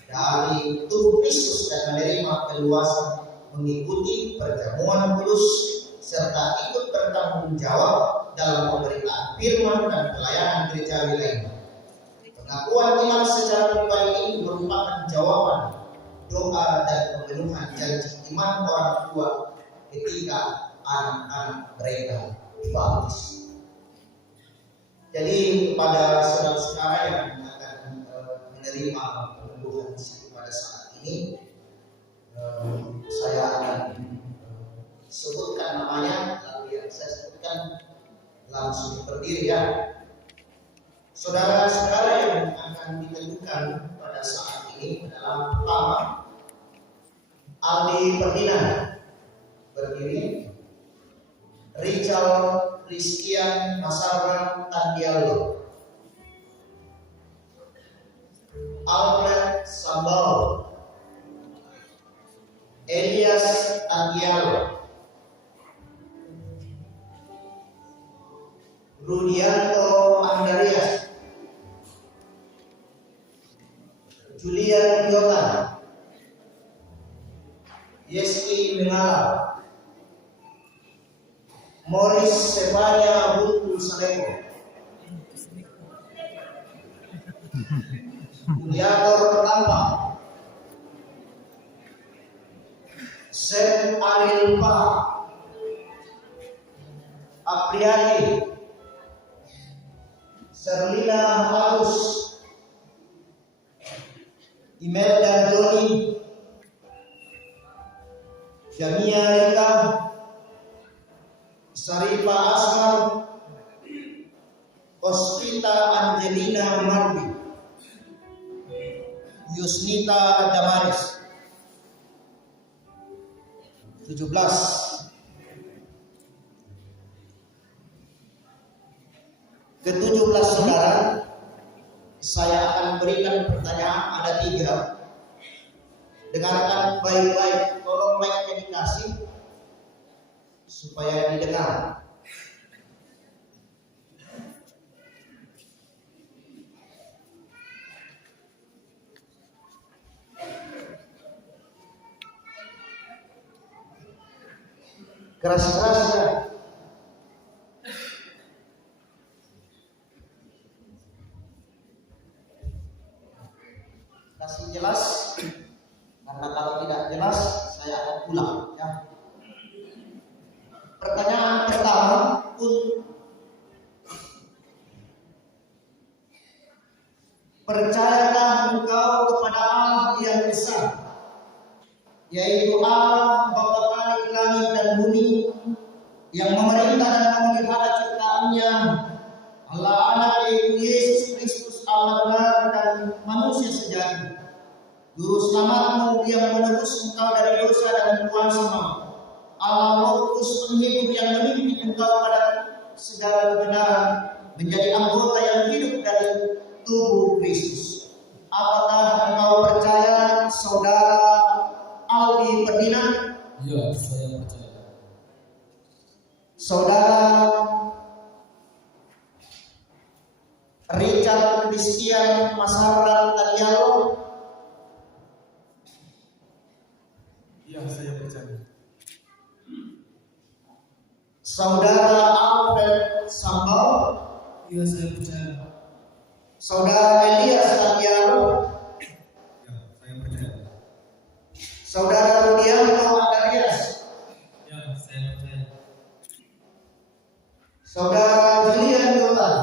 dari tubuh Kristus dan menerima keluasan mengikuti perjamuan kudus serta ikut bertanggung jawab dalam pemberitaan firman dan pelayanan gerejawi lainnya. Pengakuan iman secara pribadi ini merupakan jawaban doa dan pemenuhan janji iman orang tua ketika anak-anak mereka dibaptis. Jadi kepada saudara-saudara yang akan menerima peneduhan pada saat ini, saya akan sebutkan namanya, tapi yang saya sebutkan langsung berdiri ya. Saudara-saudara yang akan ditentukan pada saat ini adalah pertama Aldi Ferdinand berdiri, Richard Rizkian Masaran Tandialo, Alfred Sambal, Elias Agialo, Rudianto Andarias, Julian Yotan, Yeski Mengala, Morris Stefania Buntu Saleko, Diakor Pertama, Sen Aril Pak, Apriani, Serlina Halus, Imelda Joni, Jamia Rika, Sarifa Asmar, Ospita Angelina Marbi, Yusnita Damaris. 17. Ke-17 saudara, saya akan berikan pertanyaan, ada 3. Dengarkan baik-baik, tolong mic-nya dikasih supaya didengar. Keras-keras ya. Kasih jelas, karena kalau tidak jelas saya akan ulang ya. Pertanyaan pertama, percayakah engkau kepada Allah yang besar, yaitu Allah Bapa Khalik langit dan bumi, yang memerintah dan memelihara ciptaannya, Allah Anak yaitu Yesus Kristus Allah benar dan manusia sejati, Juru Selamatmu yang menebus engkau dari dosa dan kuasa maut, Allah Roh Kudus penghidup yang memimpin engkau pada segala kebenaran, menjadi anggota yang hidup dari tubuh Kristus. Apakah engkau percaya, saudara Aldi Ferdinand? Ya, saya percaya. Saudara Richard Rizkian Masaran Tandialo? Ya, saya percaya. Saudara Alfred Sambal? Ya, saya percaya. Saudara Elias Tandialo? Ya, saya percaya. Saudara Rudianto Andarias? Ya, saya percaya. Saudara Julian Yotan?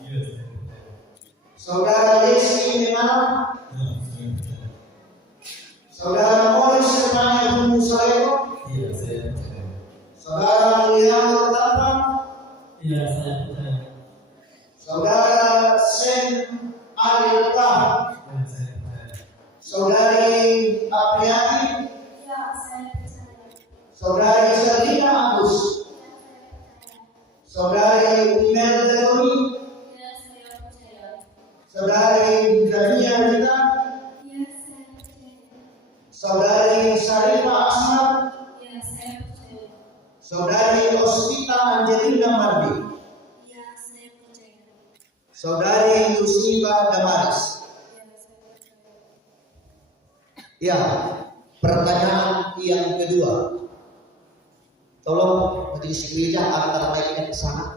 Iya, saya percaya. Saudara Yeski Mengala? Ya, saya percaya. Saudara Morris Stefania Buntu Saleko? Iya, saya percaya. Saudara Julianto Pertama? Iya, saya percaya. Saudara Sen Aril Pak? Ya, saya percaya. Saudari Apriani? Ya, saya percaya. Saudari Serlina Agus? Saudari Imelda Joni? Ya, saya percaya. Saudari Jamia Rita? Ya, saya percaya. Saudari Sarifa Asmar? Ya, saya percaya. Saudari Ospita Angelina Marbi? Ya, saya percaya. Saudari Yusnita Damaris? Ya, saya percaya. Ya, pertanyaan yang kedua. Tolong majelis gereja antar mic-nya ke sana.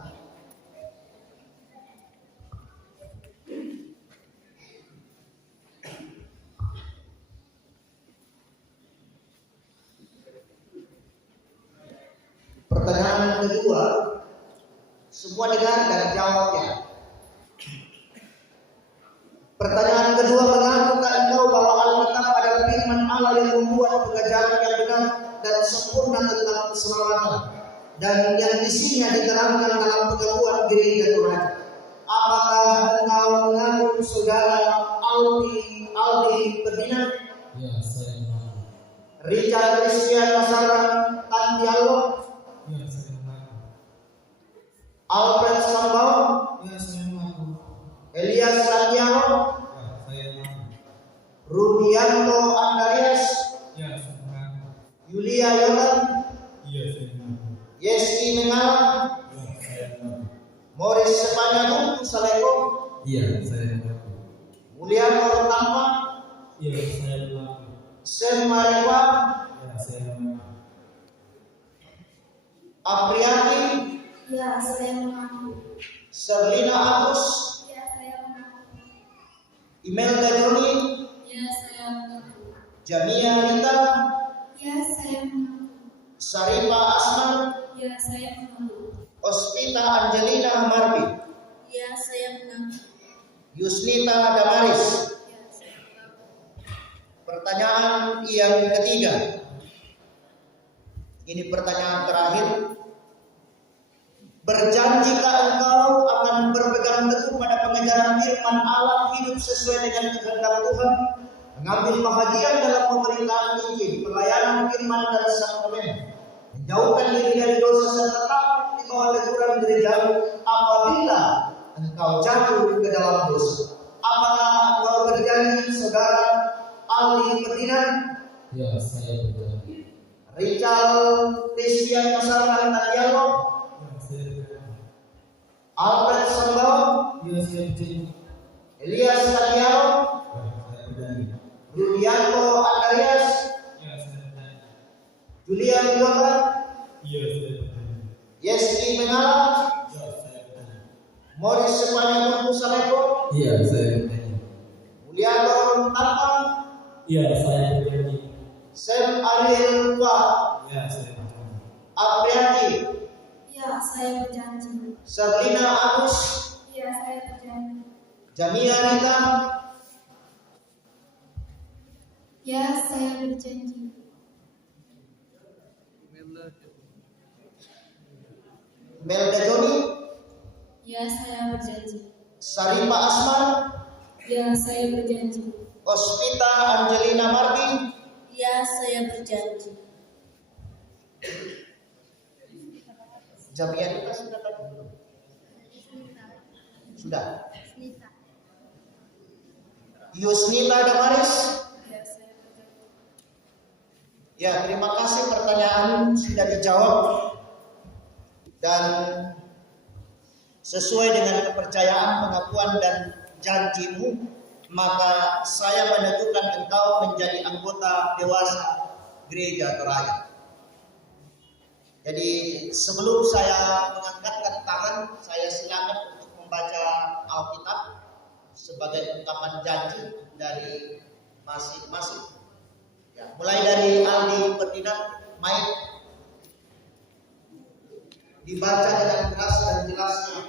Pertanyaan kedua, semua dengar dan jawabnya. Pertanyaan kedua, mengapakah engkau bahwa Alkitab adalah firman Allah yang membuat pengajaran yang benar dan sempurna tentang keselamatan, dan yang isinya diterangkan dalam pengakuan gereja Tuhan? Apakah engkau mengaku saudara Aldi Ferdinand? Ya, saya mengaku. Richard Christian Masaran Tandialo? Ya, saya mengaku. Alfred Sambau? Ya, saya mengaku. Elias Santiago? Ya, saya mengaku. Rubianto Andarias? Ya, saya mengaku. Yulia Yonan? Iya, saya mengaku. Yeski Mengala? Ya, saya mengaku. Morris Sepanjang Saleko? Iya, saya mengaku. Mulyana Tampa? Iya, saya mengaku. Sen Marewa? Ya, saya mengaku. Apriati? Ya, saya mengaku. Serlina Agus? Ya, saya mengaku. Imelda Joni? Ya, saya mengaku. Jamia Rita? Ya, saya mengaku. Sarifa Asman? Ya, saya mengaku. Ospita Angelina Marbi? Ya, saya mengaku. Yusnita Damaris? Ya, saya mengaku. Pertanyaan yang ketiga. Ini pertanyaan terakhir. Berjanjikah engkau akan berpegang teguh pada pengajaran firman Allah, hidup sesuai dengan kehendak Tuhan, mengambil bahagian dalam pemberitaan Injil, pelayanan firman dan sakramen, menjauhkan diri dari dosa serta takut di bawah teguran gerejamu apabila engkau jatuh ke dalam dosa? Apakah engkau berjanji saudara Aldi Ferdinand? Ya, saya berjanji. Richard Christian Masaran Tandialo? Ya, saya berjanji. Alfred Sambau? Ya, saya berjanji. Elias Santiago? Ya, saya berjanji. Rubianto Andarias? Ya, saya berjanji. Julian Yoga? Iya, saya berjanji. Yeski Mengala? Ya, saya berjanji. Morris Sepanjang Saleko? Iya, saya berjanji. Mulyana Tampa? Iya, saya berjanji. Sam Ariel Tua? Ya, saya berjanji. Apriati? Ya, saya berjanji. Serlina Agus? Ya, saya berjanji. Jamia Rita? Ya, saya berjanji. Melda Joni? Ya, saya berjanji. Sarifa Asman? Ya, saya berjanji. Ospita Angelina Marbi? Ya, saya berjanji. Jamia Rita sudah tadi? Sudah. Yusnita Damaris? Ya, saya berjanji. Ya, terima kasih, pertanyaan sudah dijawab dan sesuai dengan kepercayaan, pengakuan dan janjimu, maka saya meneguhkan engkau menjadi anggota dewasa gereja Toraja. Jadi sebelum saya mengangkatkan tangan, saya silakan untuk membaca Alkitab sebagai ungkapan janji dari masing-masing. Ya, mulai dari Aldi Ferdinand, Mike, dibaca dengan keras dan jelasnya.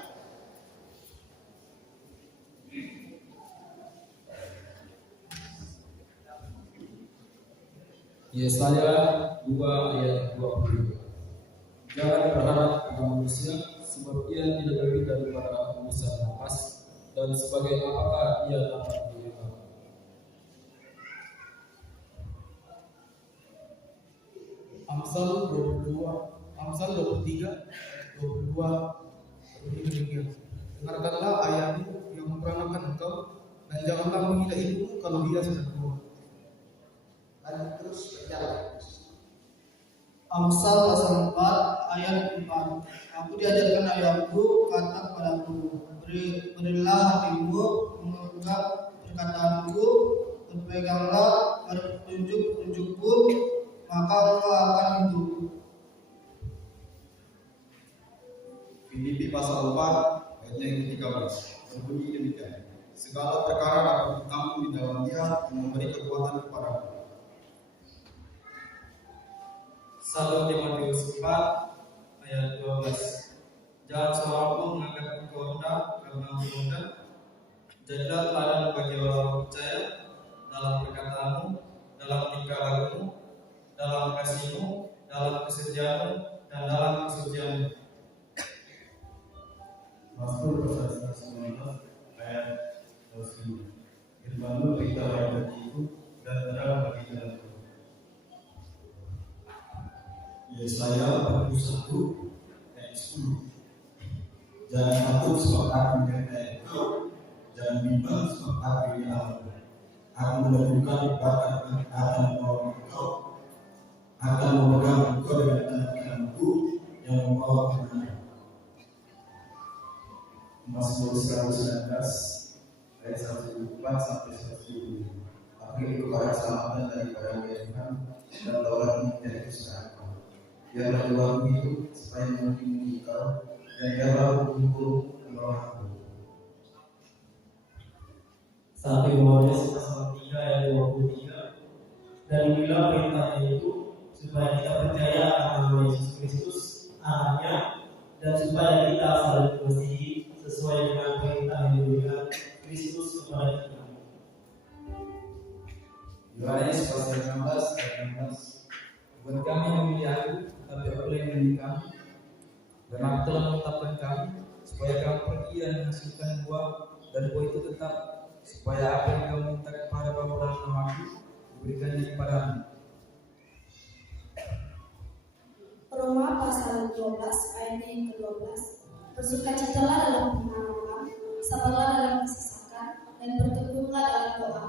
Yesaya 2 ayat 22. Jangan berharap pada manusia, sebab ia tidak lebih daripada hembusan napas, dan sebagai apakah ia dapat dihitung. Amsal 23 demikian. Dengarkanlah ayahmu yang memperanakkan engkau, dan janganlah menghina ibumu kalau ia sudah tua. Lalu terus berjalan. Amsal pasal 4 ayat 4. Aku diajarkan ayahku kata kepadaku, berilah hatimu menganggap perkataanku, berpeganglah pada petunjuk-petunjukku, maka engkau akan hidup. Filipi pasal 4 ayatnya yang ke-13 berbunyi demikian. Segala perkara dapat ditampung di dalam Dia yang memberi kekuatan kepadaku. 1 Timotius 4 ayat 12. Jangan seorang pun menganggap engkau rendah karena engkau muda. Jadilah teladan bagi orang percaya dalam perkataanmu, dalam tingkah lakumu, dalam kasihmu, dalam kesetiaanmu, dan dalam kesucianmu. Mazmur pasal 119 ayat 25. Firman-Mu berita bagi hatiku dan terang bagi jalanku. Yesaya 41 ayat 10. Jangan takut sebab aku menyertai engkau, jangan bimbang sebab aku ini Allah. Aku melakukan bahkan akan menolong engkau, akan memegang engkau dengan tangan kananku yang membawa kemenangan. Mazmur 119 ayat 104 sampai 107. Beri kepada keselamatan daripada Tuhan dan tauratmu menjadi kesukaanku. Biarlah jiwaku hidup supaya memuji Engkau, dan biarlah berkumpul menolongku. 1 Yohanes pasal 3 ayat 23. Dan inilah perintahnya itu, supaya kita percaya akan nama Yesus Kristus, anaknya, dan supaya kita saling mengasihi sesuai dengan perintah yang diberikan Kristus kepada kita. Yohanes pasal 16 ayat 16. Bukan kami yang memilih aku, tapi aku yang memilih kamu. Dan aku telah menetapkan kamu supaya kamu pergi dan menghasilkan buah, dan buah itu tetap, supaya apa yang kamu minta kepada Bapa dalam namaku diberikannya kepadamu. Roma pasal 12 ayat yang ke-12. Bersukacitalah dalam pengharapan, sabarlah dalam kesesakan, dan bertekunlah dalam doa.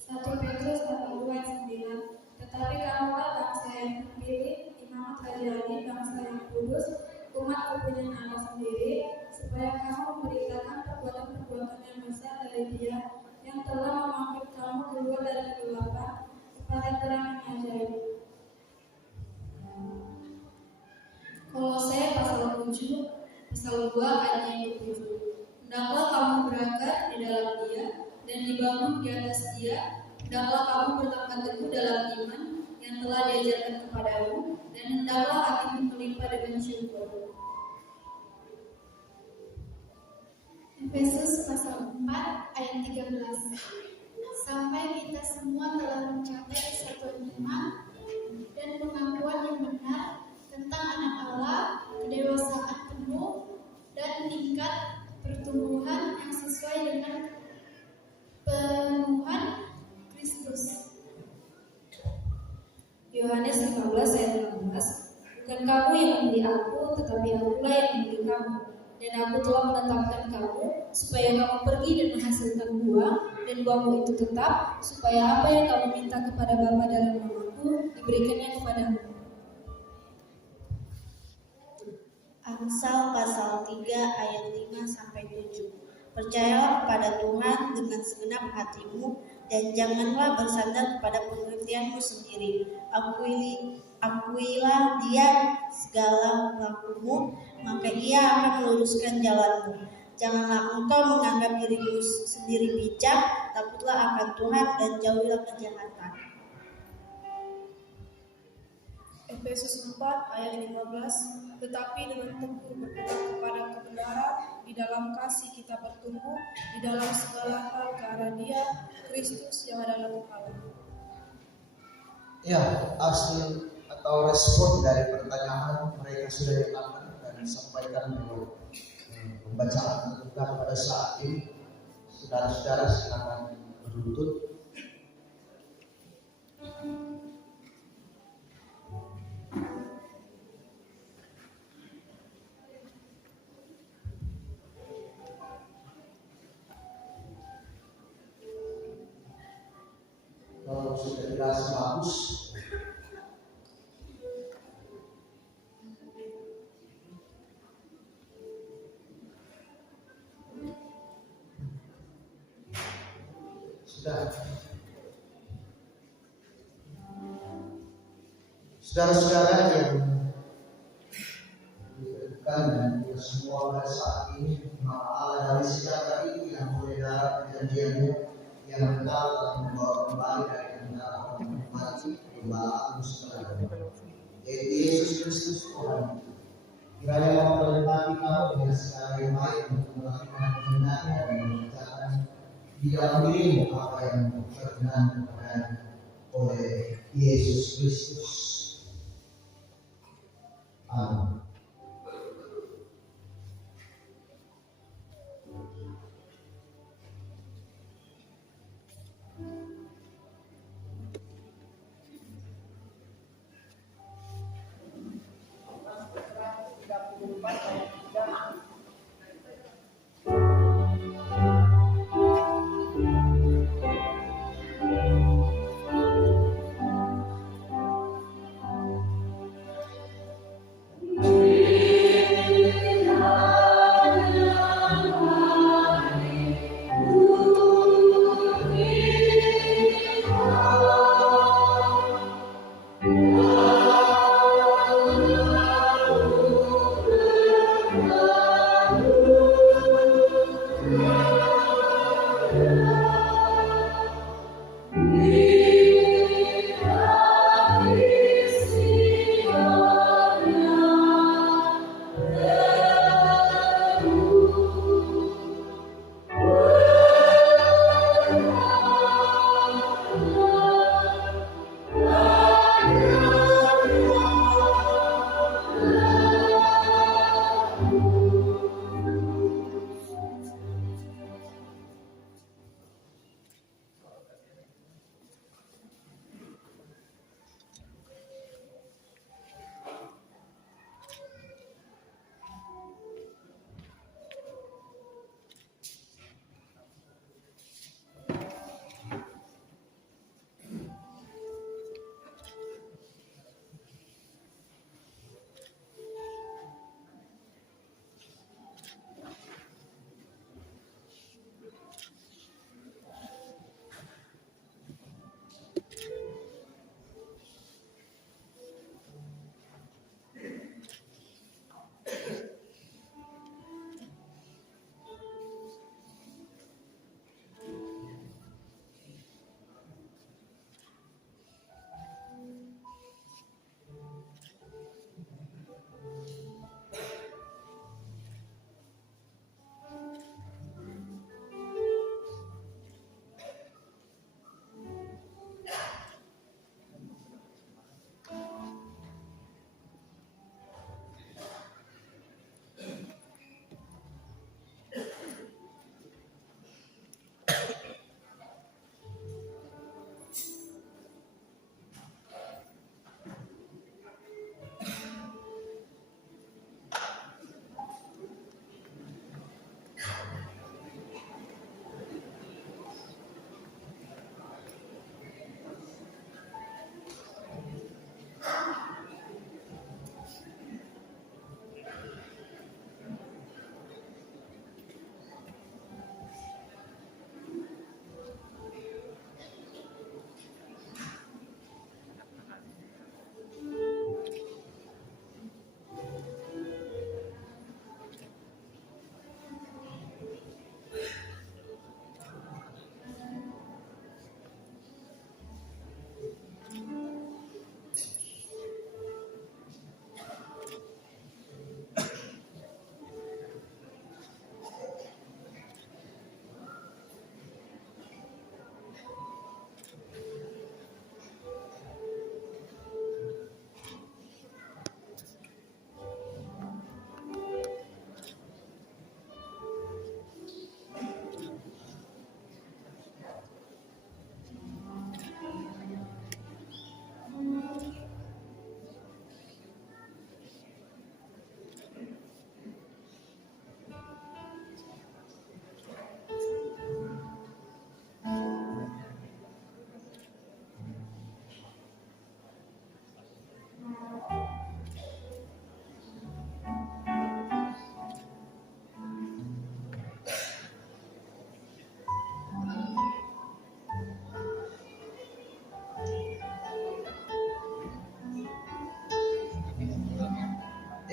1 Petrus pasal 2 ayat 9. Tetapi kamulah bangsa yang terpilih, imamat rajani, bangsa yang kudus, umat kepunyaan Allah sendiri, supaya kamu memberitakan perbuatan-perbuatan yang besar dari Dia yang telah memanggil kamu keluar dari kegelapan kepada terang yang ajaib. Kolose pasal 7 pasal 2 ayat yang ke-7. Hendaklah kamu berangkat di dalam Dia dan dibangun di atas Dia. Hendaklah kamu bertekad teguh dalam iman yang telah diajarkan kepadamu, dan hendaklah hatimu melimpah dengan syukur. Efesus pasal 4 ayat 13. Sampai kita semua telah mencapai kesatuan iman dan pengakuan yang benar tentang anak Allah, kedewasaan penuh dan tingkat pertumbuhan yang sesuai dengan pemenuhan Kristus. Yohanes 15 ayat 16. Bukan kamu yang memilih aku, tetapi akulah yang memilih kamu. Dan aku telah menetapkan kamu supaya kamu pergi dan menghasilkan buah, dan buahmu itu tetap, supaya apa yang kamu minta kepada Bapa dalam namaku diberikannya kepadamu. Amsal pasal 3 ayat 5 sampai 7. Percayalah kepada Tuhan dengan segenap hatimu, dan janganlah bersandar kepada pengertianmu sendiri. Akuilah Dia segala lakumu, maka Ia akan meluruskan jalanmu. Janganlah engkau menganggap dirimu sendiri bijak, takutlah akan Tuhan dan jauhilah kejahatan. Efesus 4 ayat 15. Tetapi dengan teguh berpegang kepada kebenaran, di dalam kasih kita bertumbuh di dalam segala hal ke arah Dia, Kristus yang adalah kepala. Ya, hasil atau respon dari pertanyaan mereka sudah dilakukan dan disampaikan melalui pembacaan kita pada saat ini. Saudara-saudara silakan berlutut. Kalau sudah jelas bagus, sudah. Saudara-saudara yang perjanjiannya yang Engkau telah membawa kembali dari antara orang mati Bapa Muslim, yaitu Yesus Kristus Tuhan. Kiranya Kau melengkapi kami dengan segala yang baik untuk melakukan kehendaknya dan mengerjakan di dalam dirimu apa yang berkenan kepada oleh Yesus Kristus. Amin.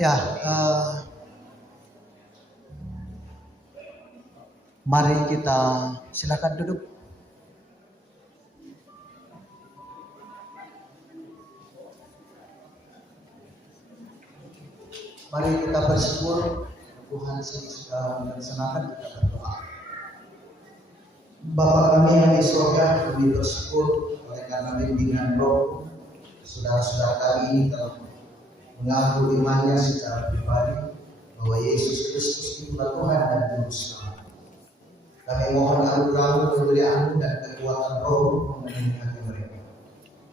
Ya, Mari kita silakan duduk. Mari kita bersyukur Tuhan sudah melaksanakan, kita berdoa. Bapa kami yang di surga, kami bersyukur oleh karena bimbingan Roh, saudara-saudara kami telah mengaku imannya secara pribadi bahwa Yesus Kristus itulah Tuhan dan Juru Selamat. Kami mohon anugerah-Mu, kemuliaan-Mu dan kekuatan Roh memenuhi hati mereka.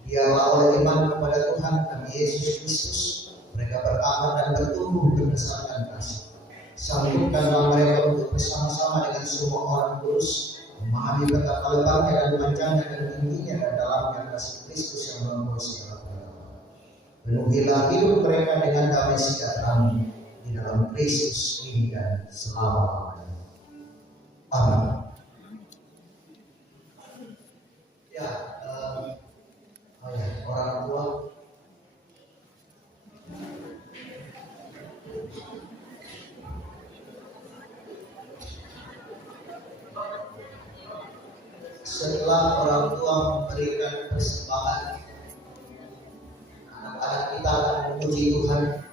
Biarlah oleh iman kepada Tuhan kami Yesus Kristus mereka berakar dan bertumbuh berdasarkan kasih. Sambutkanlah mereka untuk bersama-sama dengan semua orang kudus memahami betapa lebarnya dan panjangnya dan tingginya dan dalamnya kasih Kristus yang melampaui segala pengetahuan. Penuhilah hidup mereka dengan damai sejahtera-Mu di dalam Kristus ini dan selama-lamanya. Amin. Ya, orang tua. Setelah orang tua memberikan persembahan, anak-anak kita akan memuji Tuhan.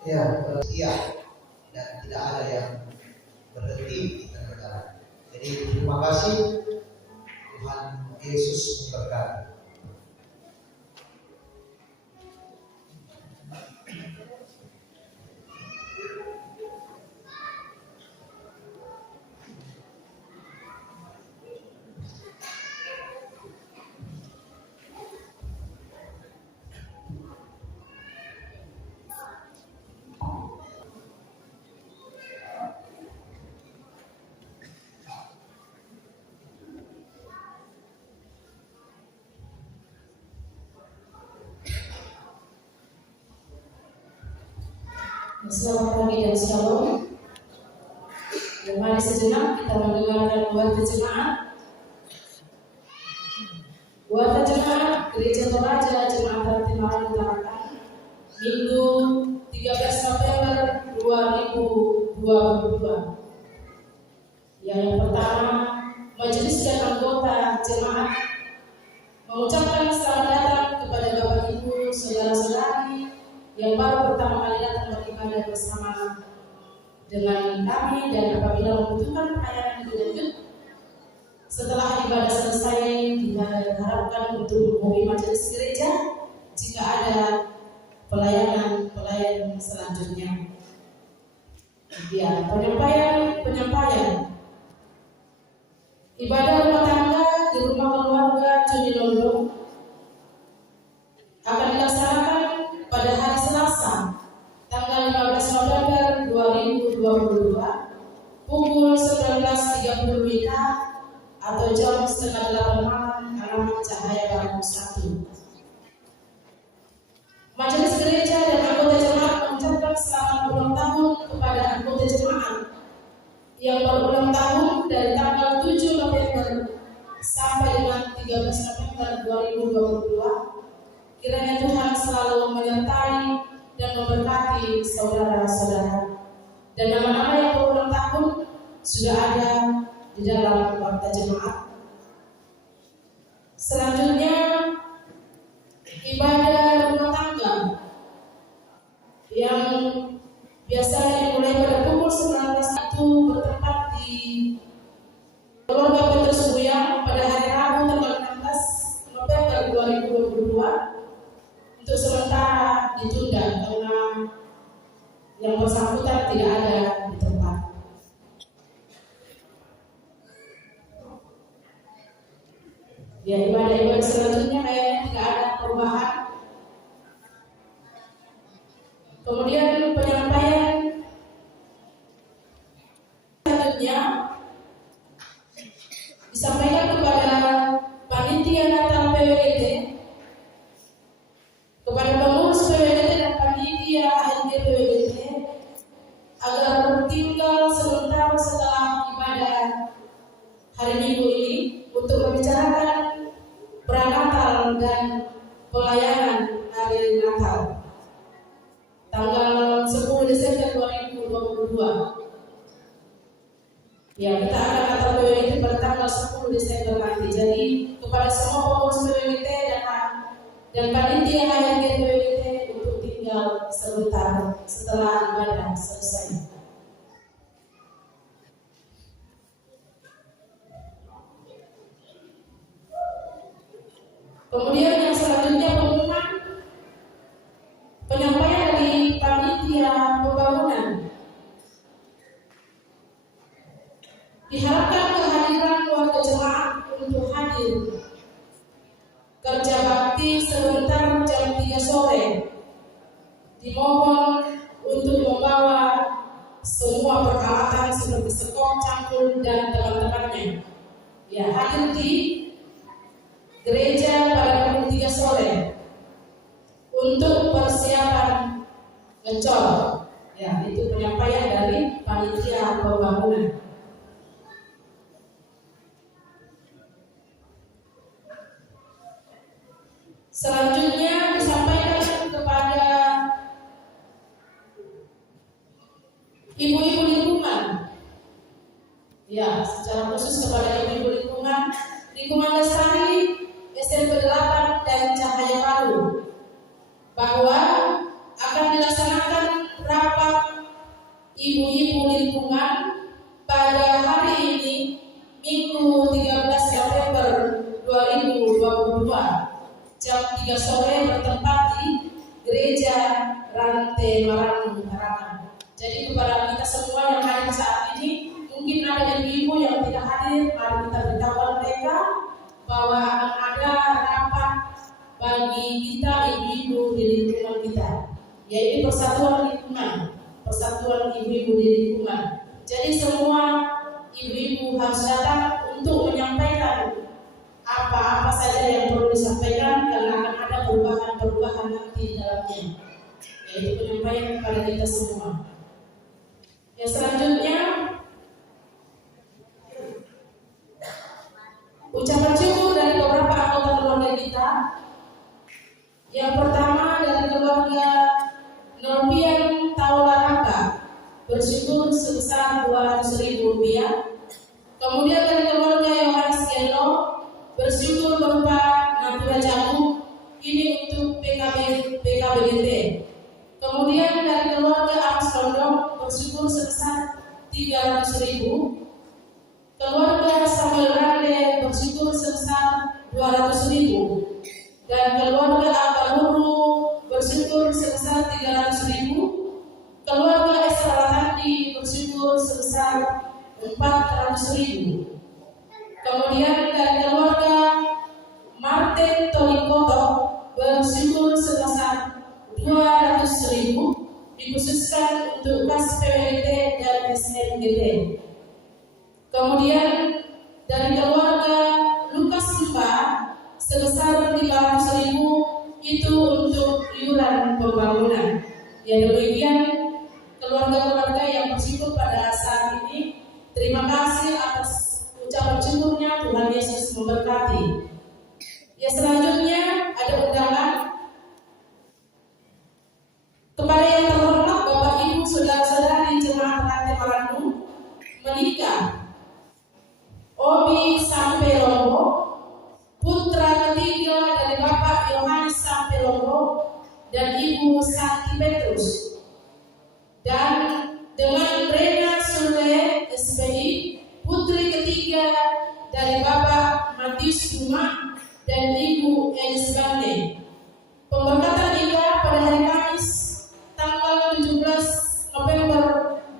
Iya, dan tidak ada yang berhenti di tengah jalan. Jadi terima kasih, Tuhan Yesus memberkati. Selamat pagi dan shalom. Dan mari sejenak kita mendengarkan warta jemaat. Warta jemaat Gereja Toraja Jemaat Timbalan Tarakan Minggu 13 November 2022. Yang pertama, majelis dan anggota jemaat mengucapkan selamat datang kepada Bapak Ibu, saudara-saudari yang baru pertama kali datang beribadah bersama dengan kami, dan apabila membutuhkan pelayanan lebih lanjut setelah ibadah selesai, kita diharapkan untuk menghubungi majelis gereja jika ada pelayanan selanjutnya. Ya, penyampaian ibadah rumah tangga di rumah keluarga Juni Londong akan dilaksanakan pada hari Selasa tanggal 15 November 2022 pukul 19.30 WIB atau jam 7:30 malam alamat Cahaya Baru 1. Majelis gereja dan anggota jemaat mengucapkan selamat ulang tahun kepada anggota jemaat yang berulang tahun dari tanggal 7 November sampai dengan 13 November 2022. Kiranya Tuhan selalu menyertai dan memberkati saudara-saudara. Dan nama-nama yang berulang tahun sudah ada di dalam warta jemaat. Selanjutnya, ibadah rumah tangga yang biasanya dimulai pada pukul 19 itu bertempat di keluarga Petrus Buyang pada hari Rabu tanggal 16 November 2022. Untuk sementara ditunda karena yang bersangkutan tidak ada di tempat. Ya, ibadah-ibadah selanjutnya kayaknya tidak ada perubahan. Kemudian penyampaian selanjutnya disampaikan kepada panitia Natal PWT, kepada pengurus PWT dan panitia HNG PWT agar tinggal sebentar setelah ibadah hari Minggu ini untuk membicarakan pranatal dan pelayanan hari Natal tanggal 10 Desember 2022. Ya, kita akan Natal PWT pada tanggal 10 Desember nanti. Jadi kepada semua pengurus PWT dan panitia HNG PWT untuk tinggal sebentar setelah ibadah selesai. Kemudian yang selanjutnya pengumuman penyampaian dari panitia pembangunan. Diharapkan kehadiran keluarga jemaat untuk hadir kerja bakti sebentar jam 3 sore. Dimohon untuk membawa semua peralatan seperti sekop, cangkul, dan teman-temannya. Ya, hadir di gereja pada pukul 3 sore untuk persiapan ngecor. Ya, itu penyampaian dari panitia pembangunan. Selanjutnya disampaikan kepada ibu-ibu lingkungan. Ya, secara khusus kepada ibu-ibu lingkungan Lestari, SMP 8 dan Cahaya Baru, bahwa akan dilaksanakan yaitu persatuan lingkungan, persatuan ibu-ibu di lingkungan. Jadi semua ibu-ibu harus datang untuk menyampaikan apa-apa saja yang perlu disampaikan, karena akan ada perubahan-perubahan nanti di dalamnya, yaitu penyampaian kepada kita semua. Yang selanjutnya, ucapan syukur dari beberapa anggota keluarga kita. Yang pertama dari keluarga Norpian Taularaka, bersyukur sebesar Rp200.000. Kemudian dari keluarga Yohanes Gelo, bersyukur berupa Natura Jamu, ini untuk PKBGT. Kemudian dari keluarga Amos Londong, bersyukur sebesar Rp300.000. Keluarga Samuel Rande bersyukur sebesar Rp200.000. Dan keluarga Abaluru bersyukur sebesar Rp300.000. Keluarga Esther Lahandi bersyukur sebesar Rp400.000. Kemudian dari keluarga Martin Tolikoto bersyukur sebesar Rp200.000, dikhususkan untuk kas PWT dan SNGT. Kemudian dari keluarga Lukas Lupa sebesar Rp500.000, itu untuk iuran pembangunan. Ya, demikian keluarga-keluarga yang bersyukur pada saat ini. Terima kasih atas ucapan syukurnya. Tuhan Yesus memberkati. Ya, selanjutnya ada undangan kepada yang terhormat Bapak Ibu saudara-saudari jemaat Rantai Marandu menikah Obi Sampelongo, putra ketiga dari Bapak Yohanes Sampelongo dan Ibu Santi Petrus, dan dengan Rena Sule SPI, putri ketiga dari Bapak Matius Buma dan Ibu Elis Bande. Pemberkatan nikah pada hari Kamis tanggal 17 November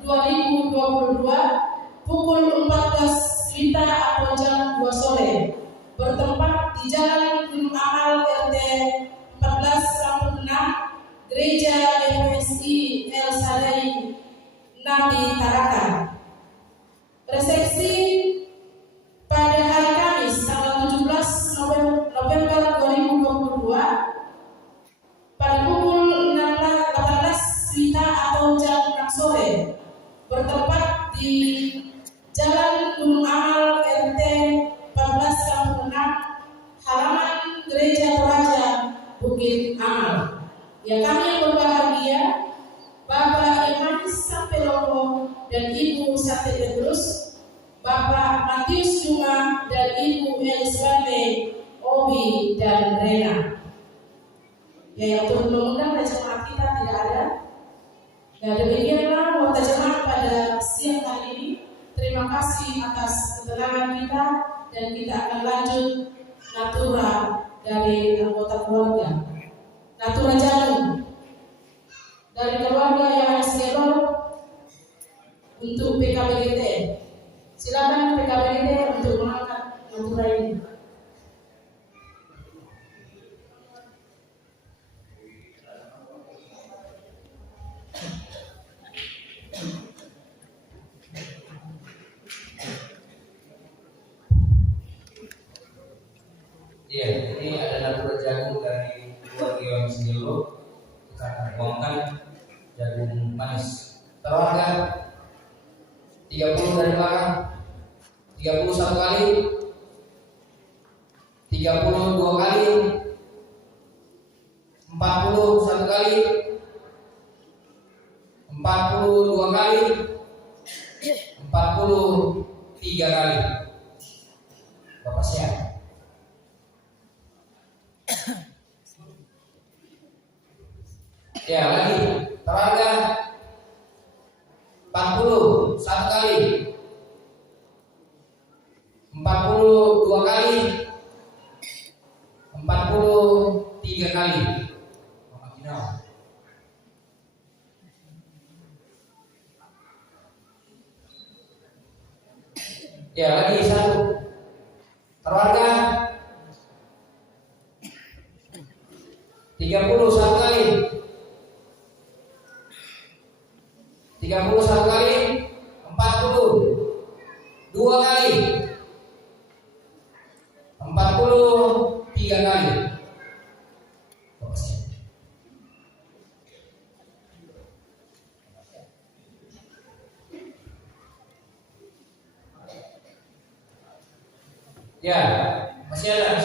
2022 pukul 14 WITA atau jam 2 sore, bertempat di Jalan Gunung Amal RT 14-6, Gereja FSI El Sadai Nabi Tarakan. Resepsi pada hari Kamis tanggal 17 November 2022 pada pukul 18 WITA atau jam 6 sore, bertempat di Jalan Gunung Amal RT 14-6, halaman Gereja Toraja Bukit Amal. Ya, kami yang berbahagia, Bapak Yohanes Sampelongo dan Ibu Santi Petrus, Bapak Matius Juma dan Ibu Elis Bande, Obi dan Rena. Ya, yang turut mengundang dari jemaat kita tidak ada. Ya, demikianlah warta jemaat pada siang hari ini. Terima kasih atas keterangan kita, dan kita akan lanjut natura dari anggota keluarga. Natura Jamu dari keluarga Yohanes Gelo untuk PKBGT. Silakan PKBGT untuk mengangkat natura ini. Iya, ini ada natura jagung dari keluarga Yohanes Gelo. Kita akan buangkan jagung manis. Terangga 30 dari belakang, 31 kali, 32 kali, 41 kali, 42 kali, 43 kali. Bapak siap? Ya, lagi terangga 40 1 kali, 42 kali, 43 kali. Ya, lagi satu terangga 31 kali, Ya, masih ada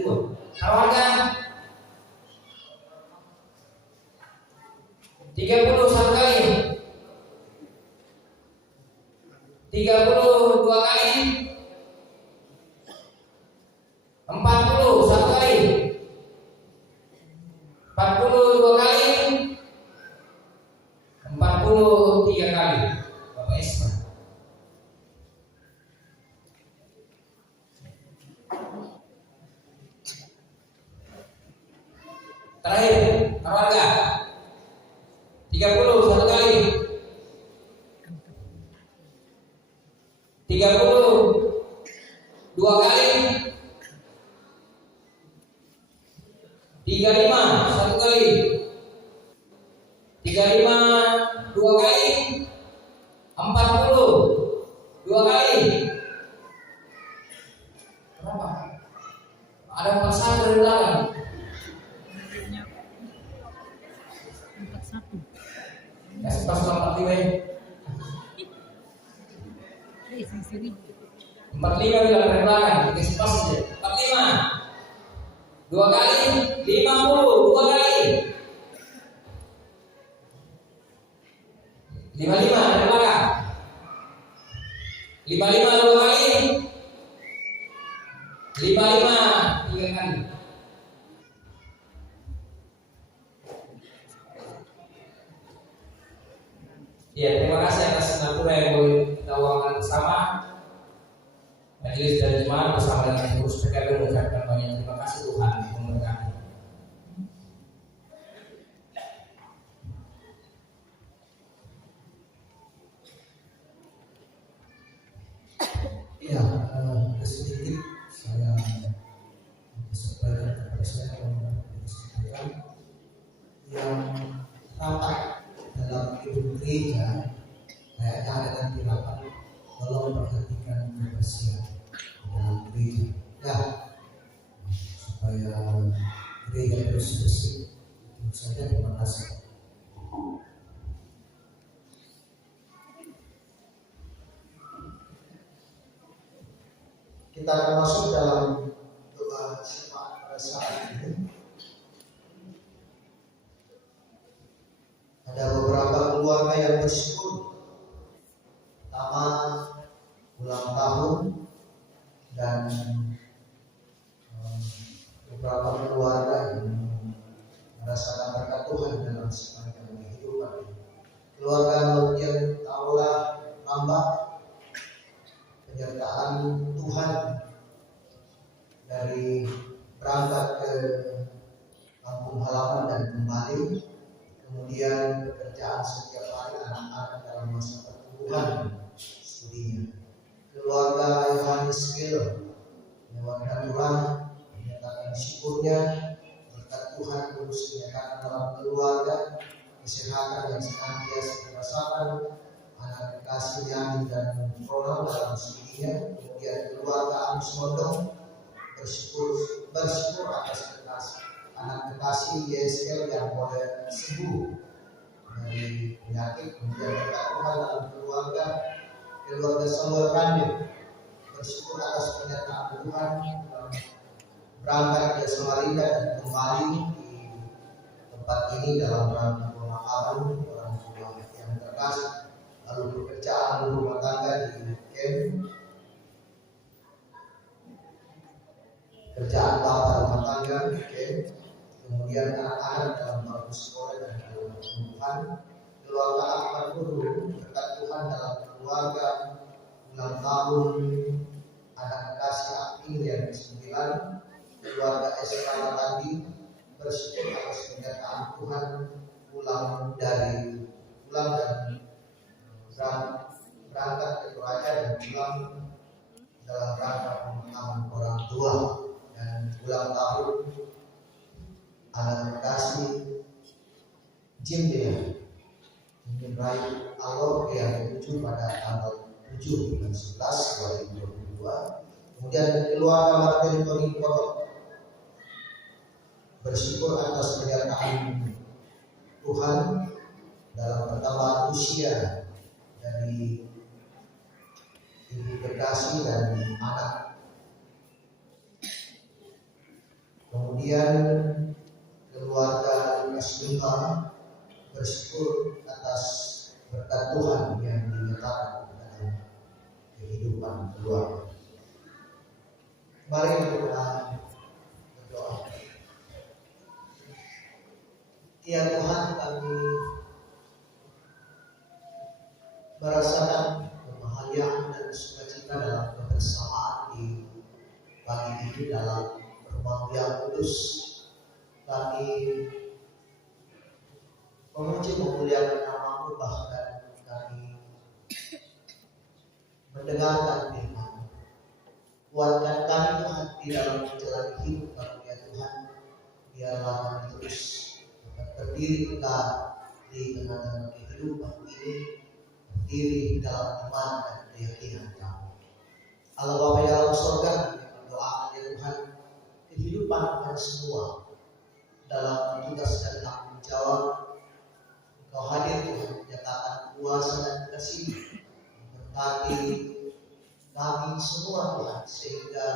2. Keluarga 30 satu kali, 32 kali, 40 satu kali, 42 kali, 43 kali. Bapak Esma. Terakhir, keluarga 30 satu kali, 32 kali, 35 satu kali, 35 2 kali, 40 2 kali. Berapa? Ada 41 dari belakang. Ya, pas 45 bilang dari belakang, dikasih pas aja. 45 2 kali, 50 2 kali, 55 dari belakang, 55 2 kali, 55 3 kali. Ya, terima kasih atas natura yang boleh kita uangkan bersama. Majelis dan jemaat bersama dengan pengurus PKB mengucapkan banyak terima kasih Tuhan memberkati. Ya, sedikit saya sampaikan kepada saya yang rapat dalam gedung gereja, kayaknya ada nanti rapat, tolong perhatikan kebersihan dalam gereja, ya, supaya gereja terus bersih. Itu saja, terima kasih. Kita akan masuk dalam doa syafaat pada saat ini. Ada beberapa keluarga yang bersyukur. Pertama, ulang tahun, dan beberapa keluarga yang merasakan berkat Tuhan dalam sepanjang kehidupan. Keluarga Nurdian Taula Tambak, penyertaan Tuhan dari berangkat ke kampung halaman dan kembali. Kemudian pekerjaan setiap hari anak-anak dalam masa pertumbuhan studinya. Keluarga Yohanes Gil menyatakan Tuhan, menyatakan syukurnya berkat Tuhan terus dinyatakan dalam keluarga, kesehatan yang senantiasa dirasakan, anak kekasih Yamin dan Ronald dalam studinya. Kemudian keluarga Agus Mondong bersyukur atas anak kekasih YSL yang boleh sembuh dari penyakit. Kemudian berkat Tuhan dalam keluarga Samuel Rande bersyukur atas penyertaan Tuhan berangkat ke Samarinda dan kembali di tempat ini dalam rangka pemakaman orang tua yang terkasih, lalu pekerjaan rumah tangga di camp, kerjaan bapak rumah tangga di camp, kemudian anak-anak dalam bangku sekolah dan dalam pertumbuhan, keluarga Ahmad Guru berkat Tuhan dalam keluarga, ulang tahun anak kekasih Akil yang ke-9, keluarga Esra tadi bersyukur atas penyertaan Tuhan pulang dan berangkat ke Toraja dan pulang dalam rangka pemakaman orang tua, dan ulang tahun anak kekasih Jimbe Rai Alor yang 7 pada tanggal 7 bulan 11 2022. Kemudian keluarga Martin Tony Kotor bersyukur atas penyertaan Tuhan dalam pertambahan usia dari ibu kekasih dan anak Kemudian keluarga Lukas Mika bersyukur atas berkat Tuhan yang dinyatakan dalam kehidupan keluarga. Mari kita berdoa. Ya Tuhan, kami merasakan kebahagiaan dan sukacita dalam kebersamaan di pagi ini dalam rumah yang kudus. Kami memuji memuliakan nama-Mu, bahkan kami mendengarkan firman. Kuatkan kami Tuhan di dalam menjalani hidup kami ya Tuhan. Biarlah kami terus dapat berdiri tegak di tengah-tengah kehidupan ini, berdiri dalam iman dan keyakinan kami. Allah Bapa yang dalam surga, kami berdoa ya Tuhan, kehidupan kami semua dalam tugas dan tanggung jawab. Engkau hadir Tuhan, menyatakan kuasa dan kasih berkati kami semua Tuhan, sehingga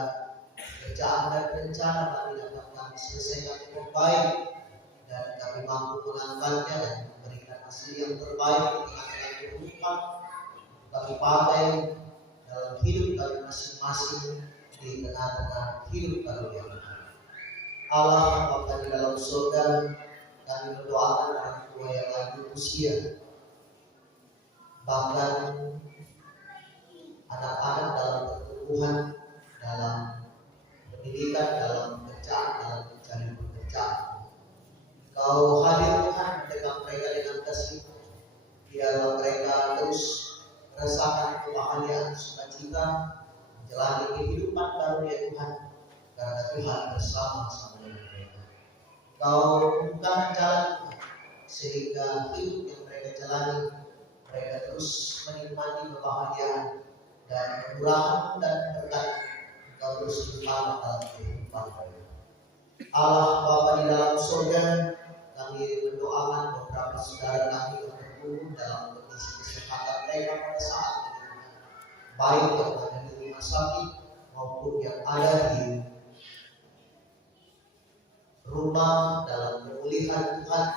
kerjaan dan rencana kami dapat kami selesaikan dengan baik, dan kami mampu mengangkatnya dan memberikan hasil yang terbaik di tengah-tengah kehidupan kami pakai dalam hidup kami masing-masing di tengah-tengah hidup kami yang Allah Bapa di dalam surga, kami mendoakan orang tua yang lanjut usia, bahkan anak-anak dalam pertumbuhan, dalam pendidikan, dalam pekerjaan, dalam mencari pekerjaan. Kau hadir Tuhan mendekat mereka dengan kasih, biarlah mereka terus merasakan kebahagiaan sukacita menjalani kehidupan baru ya Tuhan, karena Tuhan bersama-sama dengan mereka. Kau bukakan jalan Tuhan, sehingga hidup yang mereka jalani, mereka terus menikmati kebahagiaan dan kemurahan dan berkat Engkau terus limpahkan dalam kehidupan mereka. Allah Bapa di dalam surga, kami mendoakan beberapa saudara kami yang terpuruk dalam kondisi kesehatan mereka pada saat ini, baik yang ada di rumah sakit maupun yang ada di rumah dalam pemulihan Tuhan.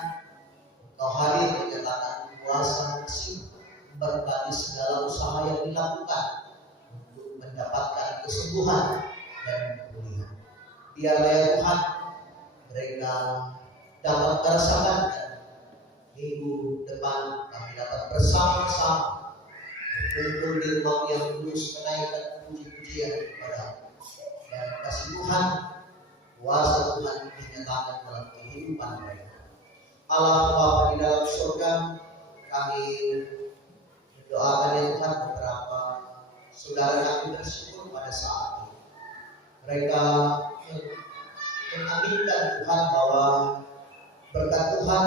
Engkau hadir menyatakan kuasa kasih, berkati segala usaha yang dilakukan untuk mendapatkan kesembuhan dan pemulihan. Biarlah ya Tuhan, mereka dapat merasakan minggu depan kami dapat bersama-sama berkumpul di rumah yang kudus, menaikkan puji-pujian kepada dan kasih Tuhan, kuasa Tuhan dinyatakan dalam kehidupan mereka. Allah Bapa di dalam surga, kami mendoakan ya Tuhan beberapa saudara kami bersyukur pada saat ini. Mereka mengaminkan Tuhan bahwa berkat Tuhan,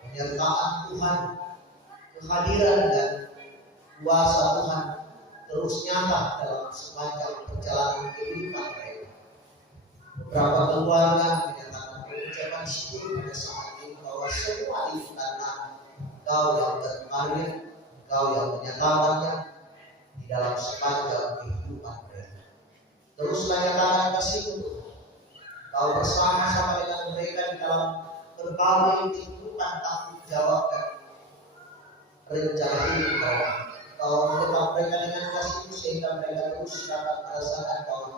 penyertaan Tuhan, kehadiran dan kuasa Tuhan terus nyata dalam sepanjang perjalanan kehidupan mereka. Beberapa keluarga menyatakan mengucapkan syukur pada saat ini bahwa semua ini karena Engkau yang berkarya, Engkau yang menyatakannya di dalam sepanjang kehidupan mereka. Teruslah nyatakan kasih Tuhan. Engkau bersama-sama dengan mereka di dalam berbagai kehidupan tanggung jawab dan rencana hidup mereka. Engkau mendekat mereka dengan kasih sehingga mereka terus dapat merasakan bahwa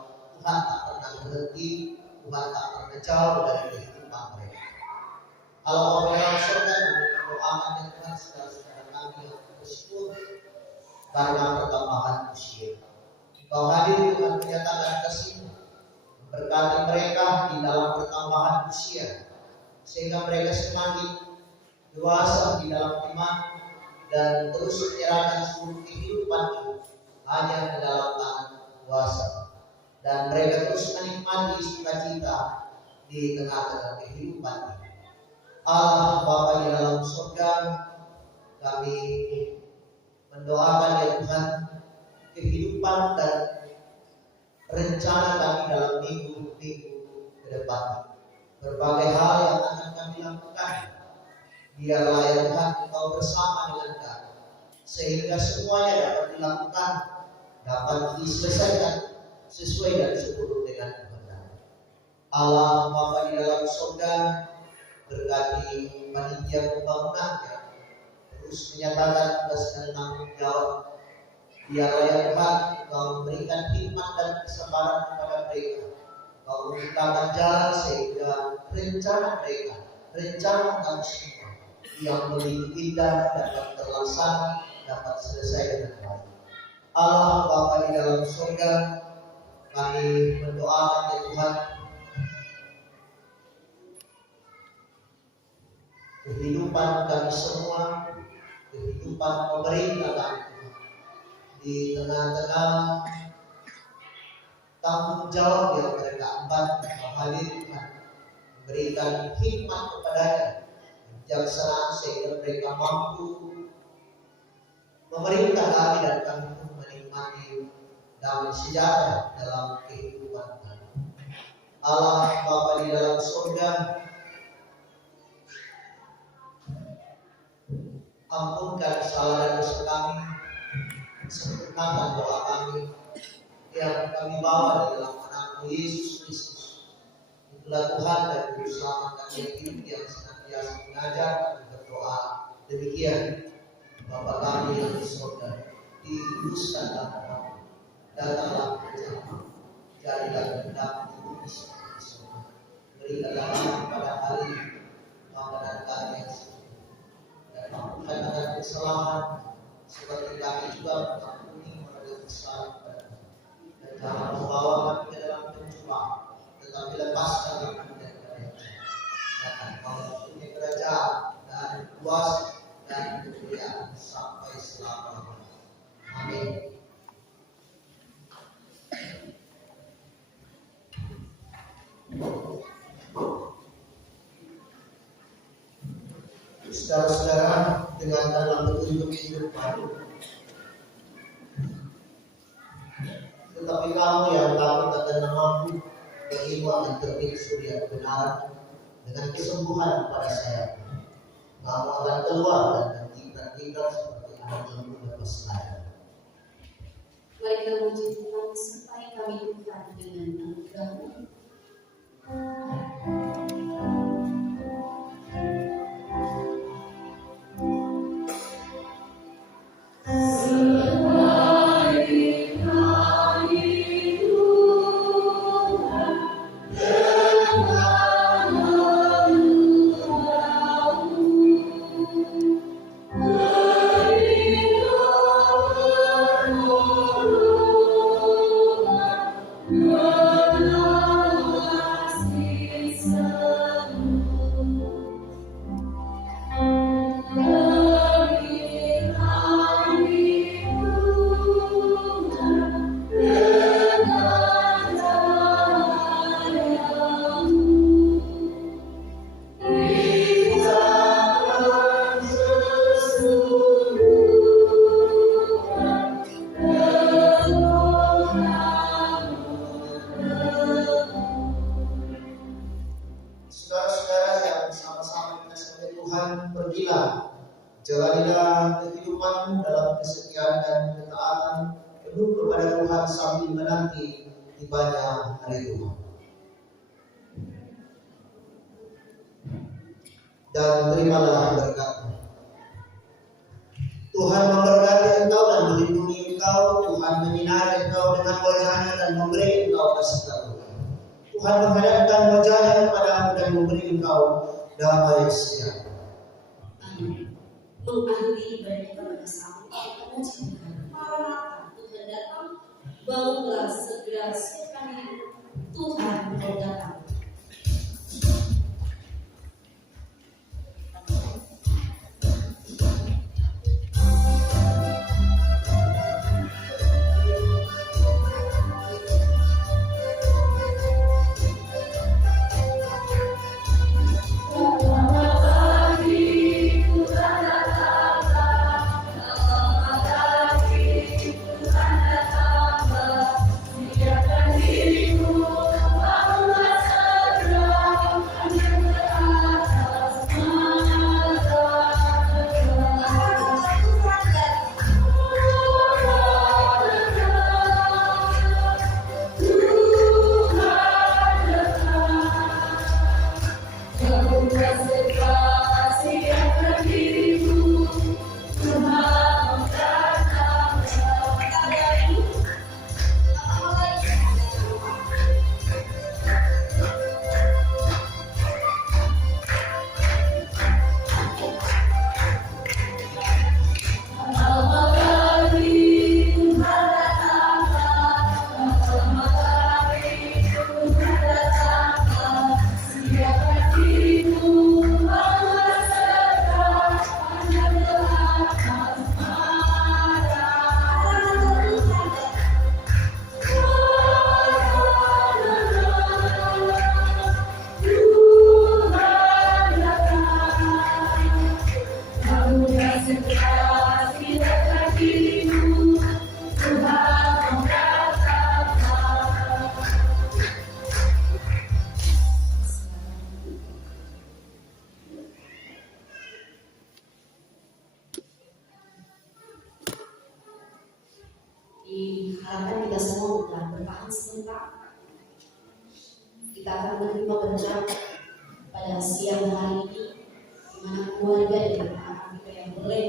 Tuhan tak pernah berhenti, Tuhan tak pernah jauh dari kehidupan mereka. Allah Bapa yang surga, mendoakan yang Tuhan saudara-saudara kami yang bersyukur karena pertambahan usia. Engkau hadir Tuhan menyatakan kasih, berkati mereka di dalam pertambahan usia, sehingga mereka semakin dewasa di dalam iman dan terus menyerahkan seluruh kehidupan itu hanya ke dalam tangan kuasa, dan mereka terus menikmati sukacita di tengah-tengah kehidupan ini. Allah Bapa di dalam surga, kami mendoakan ya Tuhan kehidupan dan rencana kami dalam minggu-minggu ke depan. Berbagai hal yang akan kami lakukan, biarlah ya Tuhan Engkau bersama dengan kami, sehingga semuanya dapat dilakukan, dapat diselesaikan sesuai dan seturut dengan kehendak. Allah Bapa di dalam surga, berkati panitia pembangunannya, terus menyatakan tugas dan tanggung jawab. Biarlah ya Tuhan, Kau memberikan hikmat dan kesabaran kepada mereka. Kau membukakan jalan sehingga rencana mereka, rencana kami semua yang begitu indah dapat terlaksana, dapat selesai dengan baik. Allah Bapa di dalam surga, kami mendoakan ya Tuhan, kehidupan kami semua, kehidupan pemerintah kami di tengah-tengah tanggung jawab yang mereka emban dalam hal ini Tuhan, memberikan hikmat kepadanya, kebijaksanaan sehingga mereka mampu memerintah kami dan kami pun menikmati damai sejahtera dalam kehidupan kami. Allah Bapa di dalam surga, ampunkan kesalahan dan dosa kami, sempurnakan doa kami yang kami bawa di dalam nama Yesus Kristus. Itulah Tuhan dan Juru Selamat kami yang senantiasa mengajar kami berdoa. Demikian Bapa kami yang di surga, dikuduskan namamu, datanglah kerajaan-Mu, jadilah kehendakmu di bumi seperti di surga. Berikanlah kami pada hari ini makanan kami yang secukupnya, dan ampunkan akan kesalahan seperti kami juga mengampuni orang yang bersalah kepada kami. Dan jangan membawa kami ke dalam pencobaan, tetapi lepaskan kami daripada yang jahat. Dan Kau mempunyai kerajaan dan kuasa dan kemuliaan sampai selama-lamanya. Amin. Saudara-saudara, dengan dalam petunjuk hidup baru, tetapi kamu yang takut akan mampu berilmu akan terbit surya kebenaran dengan kesembuhan pada saya. Kamu akan keluar dan tertinggal seperti anak lembu lepas ladang. Mari kita memuji Tuhan, sertai kami Tuhan dengan anugerah-Mu. Jalanilah kehidupanmu dalam kesetiaan dan ketaatan penuh kepada Tuhan sambil menanti tibanya hari Tuhan. Dan terimalah berkat-Mu. Tuhan memberkati engkau dan melindungi engkau. Tuhan menyinari engkau dengan wajah-Nya dan memberi engkau kasih karunia. Tuhan menghadapkan wajah-Nya kepadamu dan memberi engkau damai sejahtera. Mengakhiri ibadah kita bersama, kita memuji Tuhan. Maranatha, Tuhan datang, bangunlah segera, siapkan diri, Tuhan mau datang. Siapkan dirimu, bangunlah Kita akan menerima berkat pada siang hari ini, di mana keluarga dan anak-anak kita yang boleh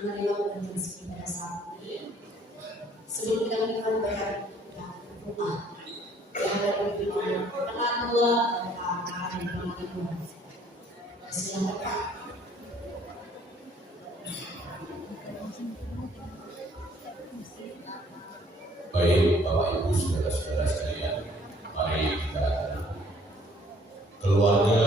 menerima berkat pada saat ini. Sebelum kita menerima berkat rumah, yang akan dipimpin kenal dua dan anak-anak yang menerima. Silakan Pak. Baik Bapak Ibu saudara-saudara sekalian, mari kita keluarga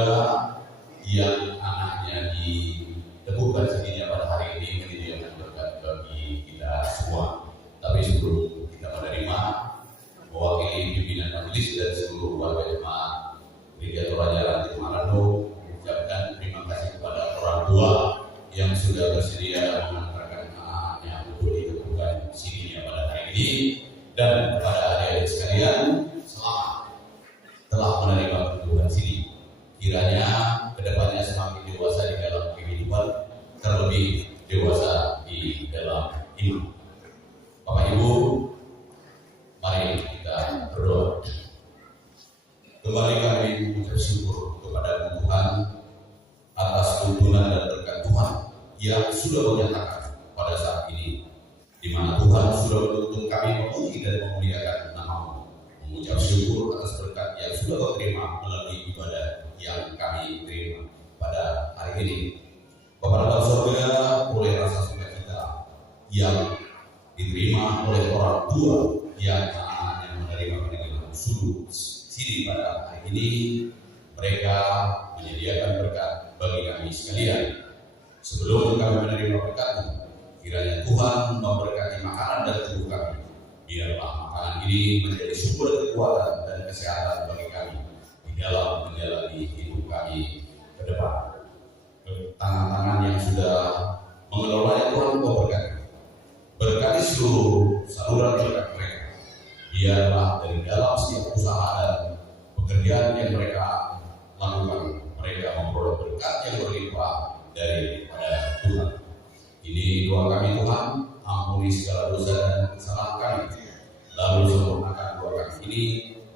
yang anaknya diteguhkan sendirinya pada hari ini menyediakan berkat bagi kita semua. Tapi sebelum kita menerima, mewakili pimpinan majelis dan seluruh warga jemaat Gereja Toraja Ranting Marano mengucapkan terima kasih kepada orang tua yang sudah bersedia mengantarkan anaknya untuk diteguhkan sendirinya pada hari ini. Dan kepada adik-adik sekalian, selamat telah menerima kebutuhan sini. Kiranya kedepannya semakin dewasa di dalam kehidupan, terlebih dewasa di dalam iman. Bapak Ibu, mari kita berdoa. Kembali kami mengucap syukur kepada Tuhan atas tuntunan dan berkat Tuhan yang sudah menyatakan pada saat ini, di mana Tuhan sudah menuntun kami memuji dan memuliakan nama-Mu, mengucap syukur atas berkat yang sudah Kau terima melalui ibadah yang kami terima pada hari ini. Bapa dalam surga, oleh rasa sukacita yang diterima oleh orang tua yang anaknya menerima dengan sungguh sini pada hari ini, mereka menyediakan berkat bagi kami sekalian. Sebelum kami menerima berkat-Mu, kiranya Tuhan memberkati makanan dan tubuh kami. Biarlah makanan ini menjadi sumber kekuatan dan kesehatan bagi kami di dalam menjalani hidup kami ke depan. Tangan-tangan yang sudah mengelolanya Tuhan Kau berkati. Berkati seluruh saluran berkat mereka. Biarlah dari dalam setiap usaha dan pekerjaan yang mereka lakukan, mereka memperoleh berkat yang berlimpah daripada Tuhan. Ini doa kami Tuhan, ampuni segala dosa dan kesalahan kami, lalu sempurnakan doa kami ini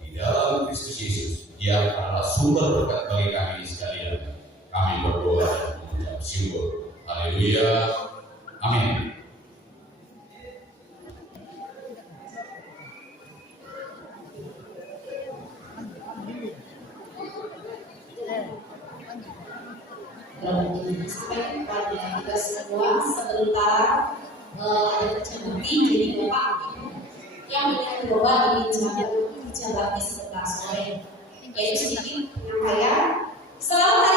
di dalam Kristus Yesus yang adalah sumber berkat bagi kami sekalian. Kami berdoa dan mengucap syukur. Haleluya. Amin. Sampai kepada kita semua sebentar ada kecamati jadi Bapak Ibu yang mencoba di jabatan sebentar sore, yaitu sedikit penyampaian. Selamat hari